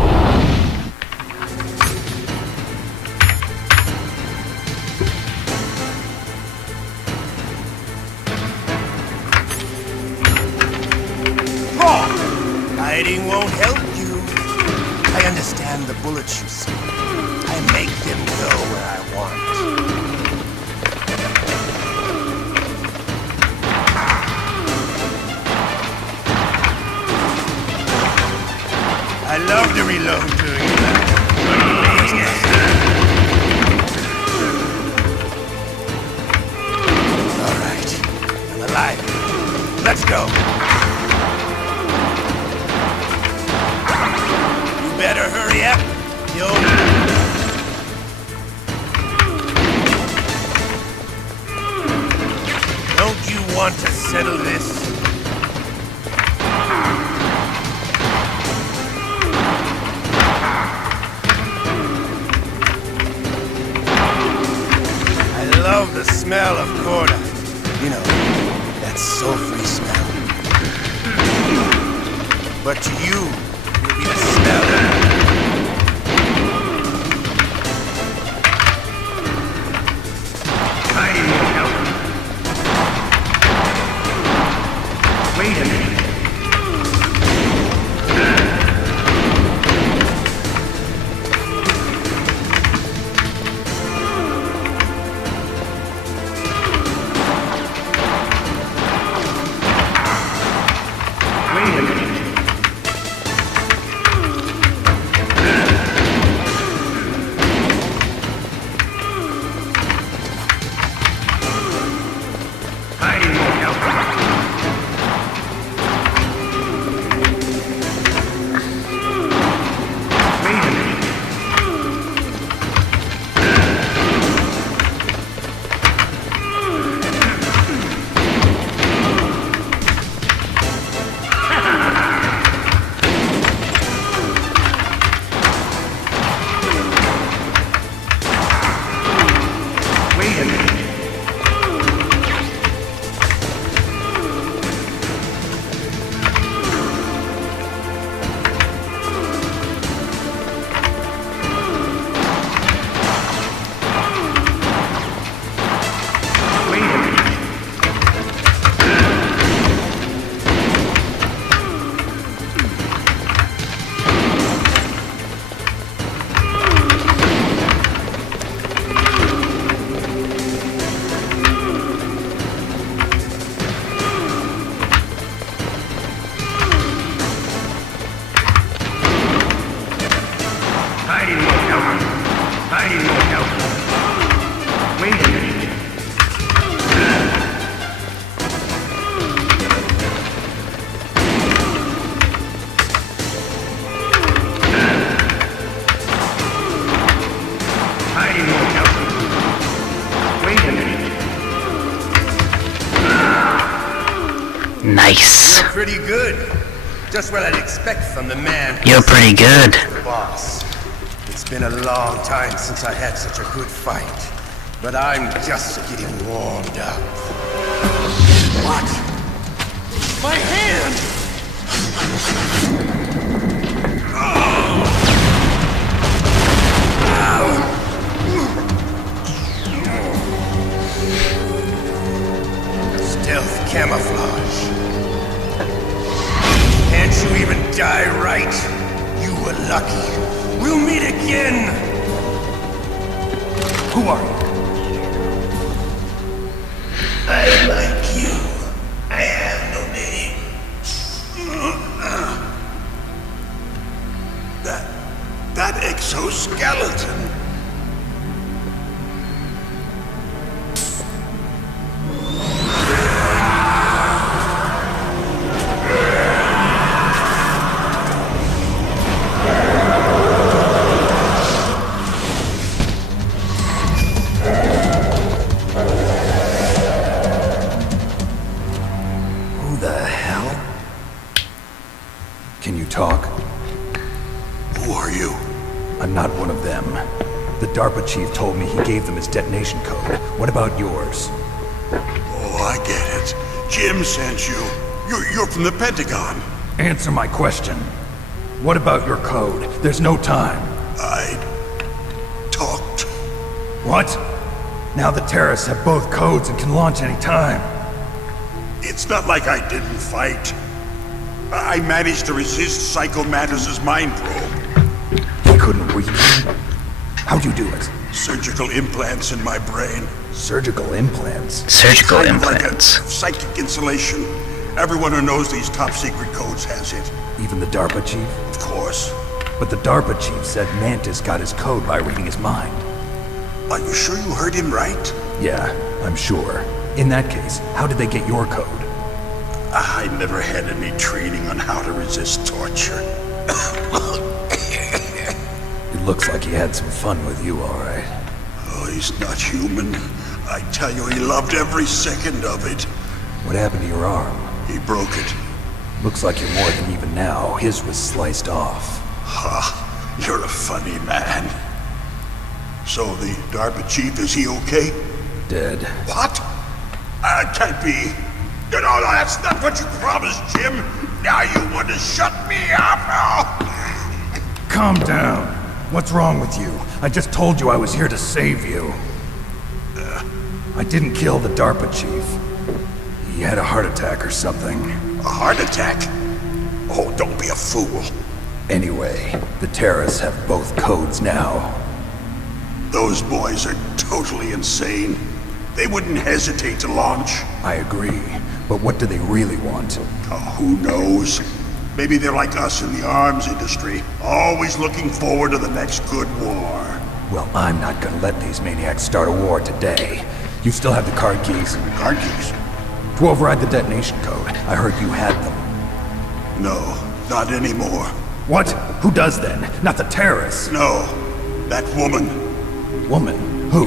Draw! Hiding won't help you. I understand the bullets you see. I make them go where I want. I love to reload doing that. All right, I'm alive. Let's go. You better hurry up, yo. Don't you want to settle this? I love the smell of cordite. You know, that But to you, you'll be the smell. I need more help. Wait a minute. Nice. You're pretty good. Just what I'd expect from the man. You're pretty good. Boss. It's been a long time since I had such a good fight. But I'm just getting warmed up. What? My hand! Stealth camouflage. Can't you even die right? You were lucky. We'll meet again! Who are you? I like you. I have no name. That exoskeleton. Who the hell? Can you talk? Who are you? I'm not one of them. The DARPA chief told me he gave them his detonation code. What about yours? Oh, I get it. Jim sent you. You're from the Pentagon. Answer my question. What about your code? There's no time. I talked. What? Now the terrorists have both codes and can launch any time. It's not like I didn't fight. I managed to resist Psycho Mattis' mind probe. He couldn't reach you? How'd you do it? Surgical implants in my brain. Surgical implants? Surgical Kind of implants. like a psychic insulation. Everyone who knows these top secret codes has it. Even the DARPA chief? Of course. But the DARPA chief said Mantis got his code by reading his mind. Are you sure you heard him right? Yeah, I'm sure. In that case, how did they get your code? I never had any training on how to resist torture. It looks like he had some fun with you, all right. Oh, he's not human. I tell you, he loved every second of it. What happened to your arm? He broke it. Looks like you're more than even now. His was sliced off. Ha! You're a funny man. So the DARPA chief, is he okay? Dead. What? Can't be. You know, that's not what you promised, Jim. Now you want to shut me up! Calm down. What's wrong with you? I just told you I was here to save you. I didn't kill the DARPA chief. He had a heart attack or something. A heart attack? Oh, don't be a fool. Anyway, the terrorists have both codes now. Those boys are totally insane. They wouldn't hesitate to launch. I agree, but what do they really want? Oh, who knows? Maybe they're like us in the arms industry, always looking forward to the next good war. Well, I'm not gonna let these maniacs start a war today. You still have the card keys? Card keys? To override the detonation code. I heard you had them. No, not anymore. What? Who does then? Not the terrorists? No, that woman. Woman? Who?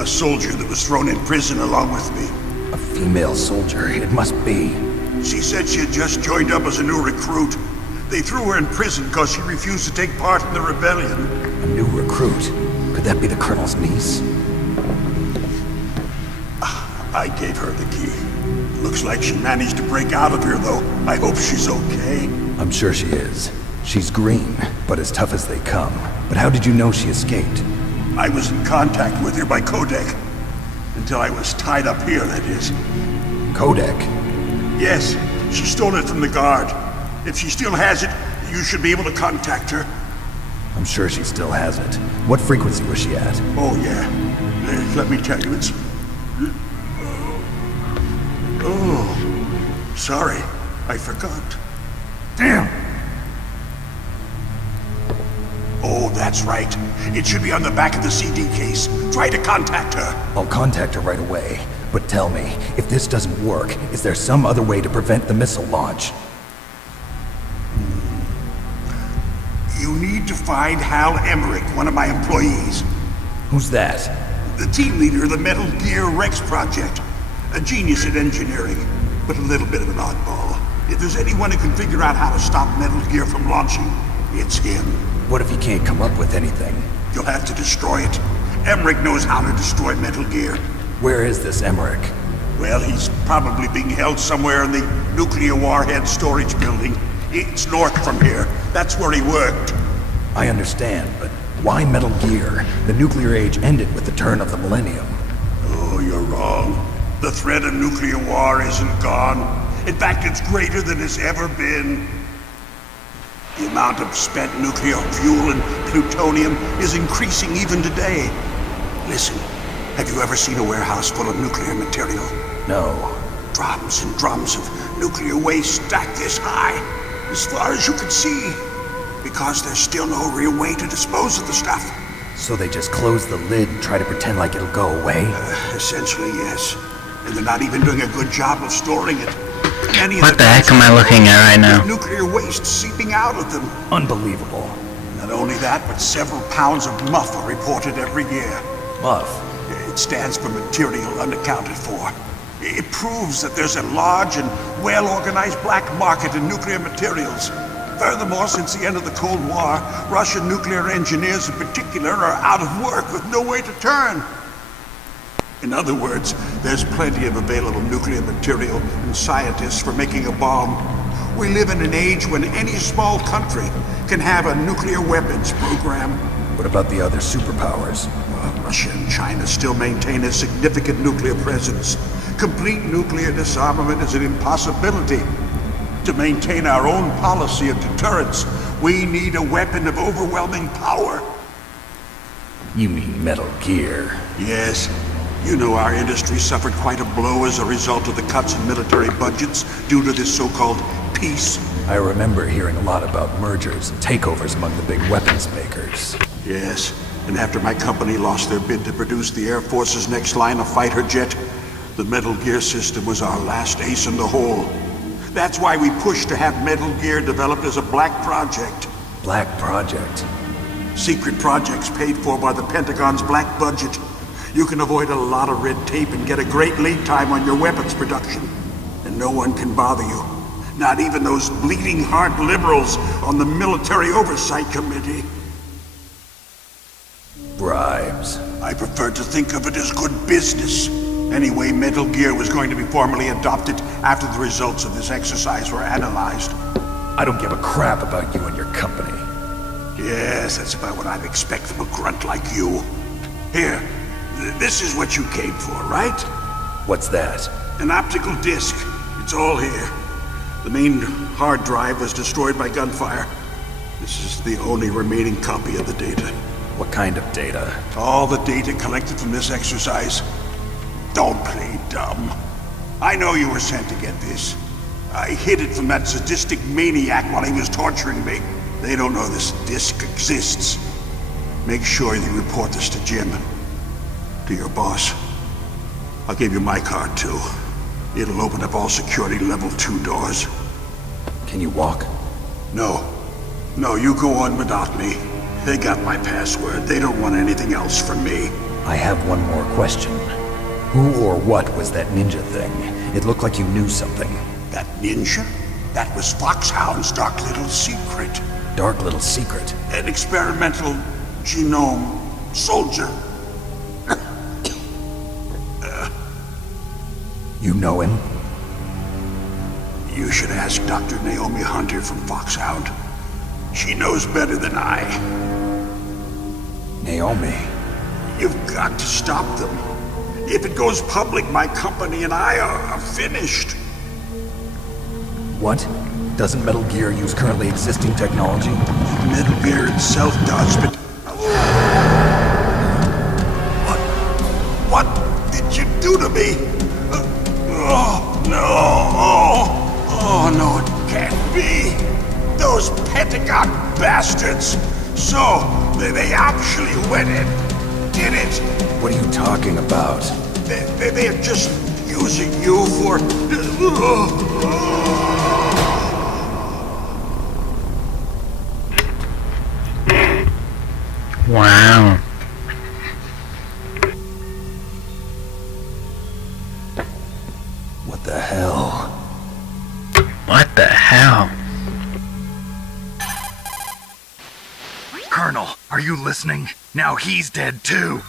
A soldier that was thrown in prison along with me. A female soldier, it must be. She said she had just joined up as a new recruit. They threw her in prison because she refused to take part in the rebellion. A new recruit? Could that be the Colonel's niece? I gave her the key. Looks like she managed to break out of here, though. I hope she's okay. I'm sure she is. She's green, but as tough as they come. But how did you know she escaped? I was in contact with her by codec. Until I was tied up here, that is. Codec? Yes, she stole it from the guard. If she still has it, you should be able to contact her. I'm sure she still has it. What frequency was she at? Oh, yeah. Let me tell you, it's... Oh, sorry. I forgot. Damn! Oh, that's right. It should be on the back of the CD case. Try to contact her. I'll contact her right away. But tell me, if this doesn't work, is there some other way to prevent the missile launch? You need to find Hal Emmerich, one of my employees. Who's that? The team leader of the Metal Gear Rex project. A genius at engineering, but a little bit of an oddball. If there's anyone who can figure out how to stop Metal Gear from launching, it's him. What if he can't come up with anything? You'll have to destroy it. Emmerich knows how to destroy Metal Gear. Where is this Emmerich? Well, he's probably being held somewhere in the nuclear warhead storage building. It's north from here. That's where he worked. I understand, but why Metal Gear? The nuclear age ended with the turn of the millennium. Oh, you're wrong. The threat of nuclear war isn't gone. In fact, it's greater than it's ever been. The amount of spent nuclear fuel and plutonium is increasing even today. Listen, have you ever seen a warehouse full of nuclear material? No. Drums and drums of nuclear waste stacked this high, as far as you can see. Because there's still no real way to dispose of the stuff. So they just close the lid and try to pretend like it'll go away? Essentially, yes. And they're not even doing a good job of storing it. What the heck am I looking at right now? Nuclear waste seeping out of them. Unbelievable. Not only that, but several pounds of MUF are reported every year. MUF? It stands for material unaccounted for. It proves that there's a large and well-organized black market in nuclear materials. Furthermore, since the end of the Cold War, Russian nuclear engineers in particular are out of work with no way to turn. In other words, there's plenty of available nuclear material and scientists for making a bomb. We live in an age when any small country can have a nuclear weapons program. What about the other superpowers? Russia and China still maintain a significant nuclear presence. Complete nuclear disarmament is an impossibility. To maintain our own policy of deterrence, we need a weapon of overwhelming power. You mean Metal Gear? Yes. You know our industry suffered quite a blow as a result of the cuts in military budgets due to this so-called peace. I remember hearing a lot about mergers and takeovers among the big weapons makers. Yes, and after my company lost their bid to produce the Air Force's next line of fighter jet, the Metal Gear system was our last ace in the hole. That's why we pushed to have Metal Gear developed as a black project. Black project? Secret projects paid for by the Pentagon's black budget. You can avoid a lot of red tape and get a great lead time on your weapons production. And no one can bother you. Not even those bleeding heart liberals on the Military Oversight Committee. Bribes. I prefer to think of it as good business. Anyway, Metal Gear was going to be formally adopted after the results of this exercise were analyzed. I don't give a crap about you and your company. Yes, that's about what I'd expect from a grunt like you. Here, this is what you came for, right? What's that? An optical disc. It's all here. The main hard drive was destroyed by gunfire. This is the only remaining copy of the data. What kind of data? All the data collected from this exercise. Don't play dumb. I know you were sent to get this. I hid it from that sadistic maniac while he was torturing me. They don't know this disc exists. Make sure you report this to Jim. To your boss. I'll give you my card too. It'll open up all security level 2 doors. Can you walk? No. No, you go on without me. They got my password. They don't want anything else from me. I have one more question. Who or what was that ninja thing? It looked like you knew something. That ninja? That was Foxhound's dark little secret. Dark little secret? An experimental genome soldier. You know him? You should ask Dr. Naomi Hunter from Foxhound. She knows better than I. Naomi? You've got to stop them. If it goes public, my company and I are finished. What? Doesn't Metal Gear use currently existing technology? Metal Gear itself does, but... What did you do to me? Oh, no. Oh, no, it can't be. Those Pentagon bastards. So, they actually went and did it. What are you talking about? They're just using you for... Wow. What the hell? What the hell? Colonel, are you listening? Now he's dead too.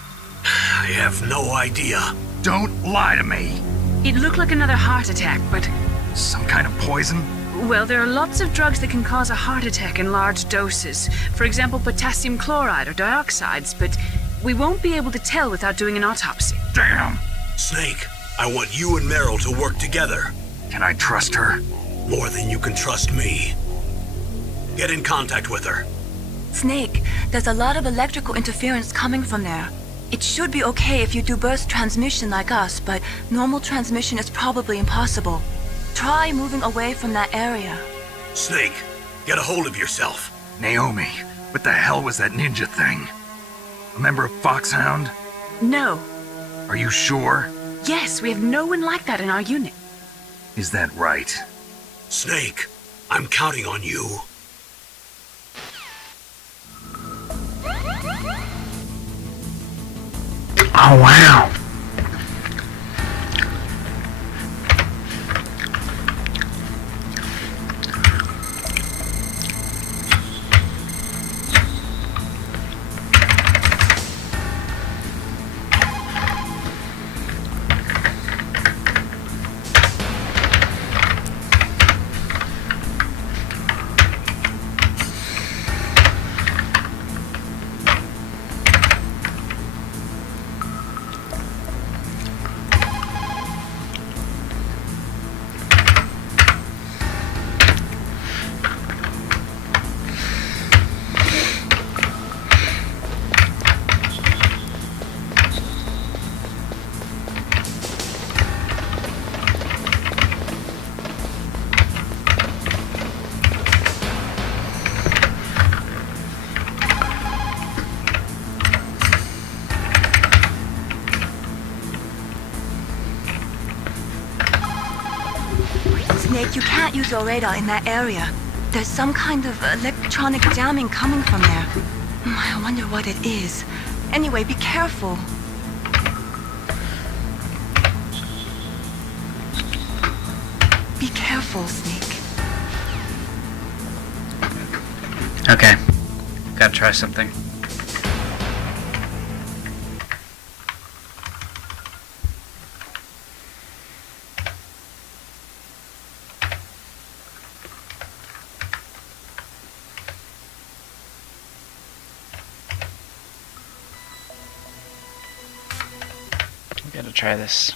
I have no idea. Don't lie to me. It looked like another heart attack, but... Some kind of poison? Well, there are lots of drugs that can cause a heart attack in large doses. For example, potassium chloride or dioxides, but we won't be able to tell without doing an autopsy. Damn! Snake, I want you and Meryl to work together. Can I trust her? More than you can trust me. Get in contact with her. Snake, there's a lot of electrical interference coming from there. It should be okay if you do burst transmission like us, but normal transmission is probably impossible. Try moving away from that area. Snake, get a hold of yourself. Naomi, what the hell was that ninja thing? A member of Foxhound? No. Are you sure? Yes, we have no one like that in our unit. Is that right? Snake, I'm counting on you. Oh, wow. Snake, you can't use your radar in that area. There's some kind of electronic jamming coming from there. I wonder what it is. Anyway, be careful. Be careful, Snake. Okay. Gotta try something. Gotta try this.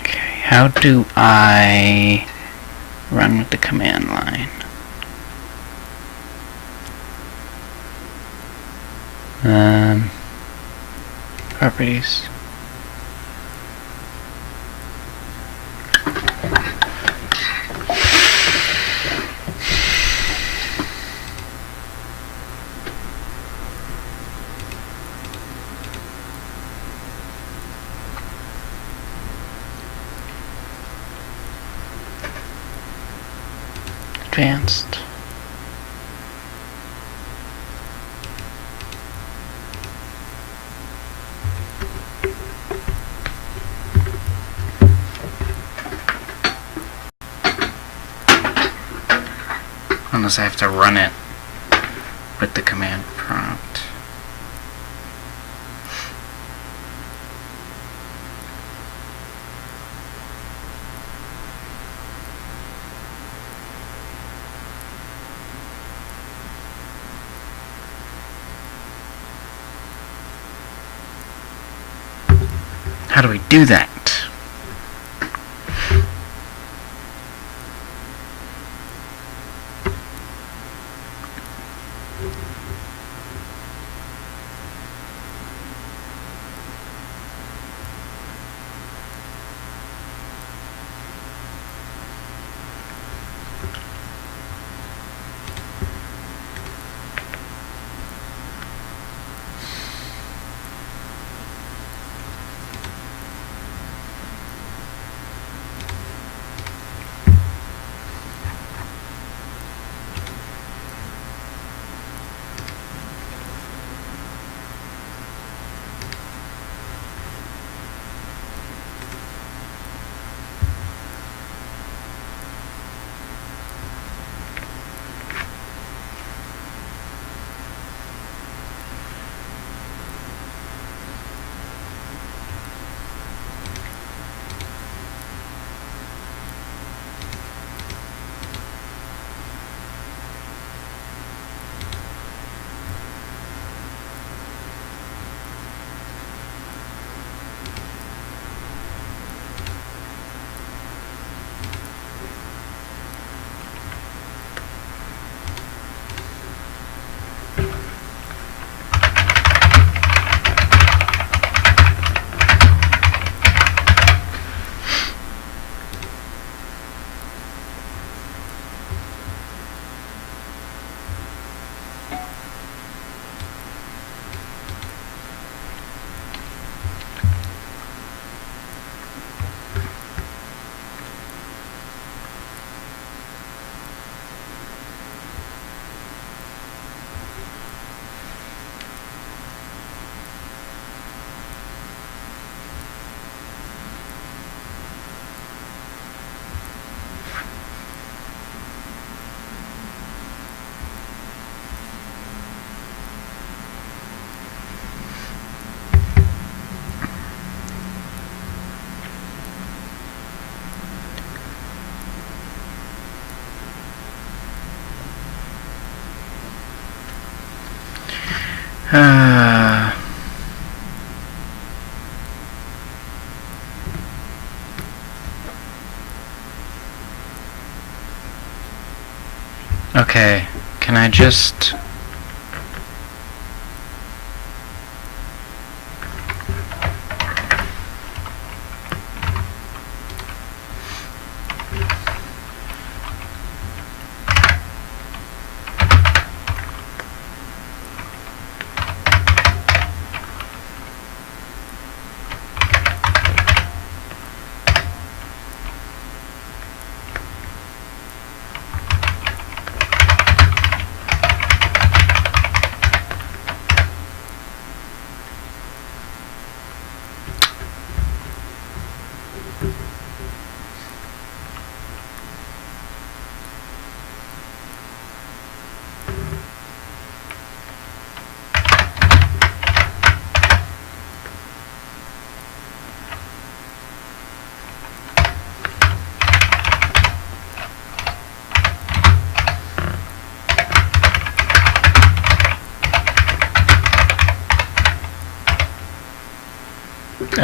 Okay, how do I run with the command line? Properties. Advanced. Unless I have to run it with the command prompt. How do we do that? Okay, can I just...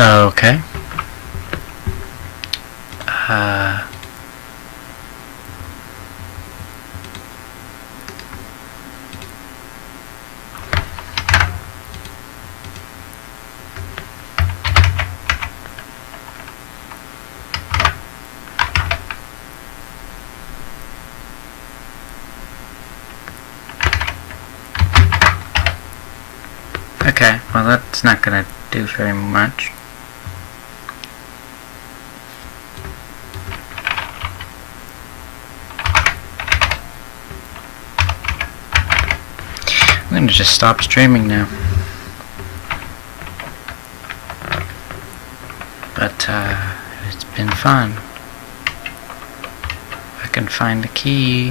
Okay. Okay, well that's not gonna do very much. I'm gonna just stop streaming now. But it's been fun. If I can find the key.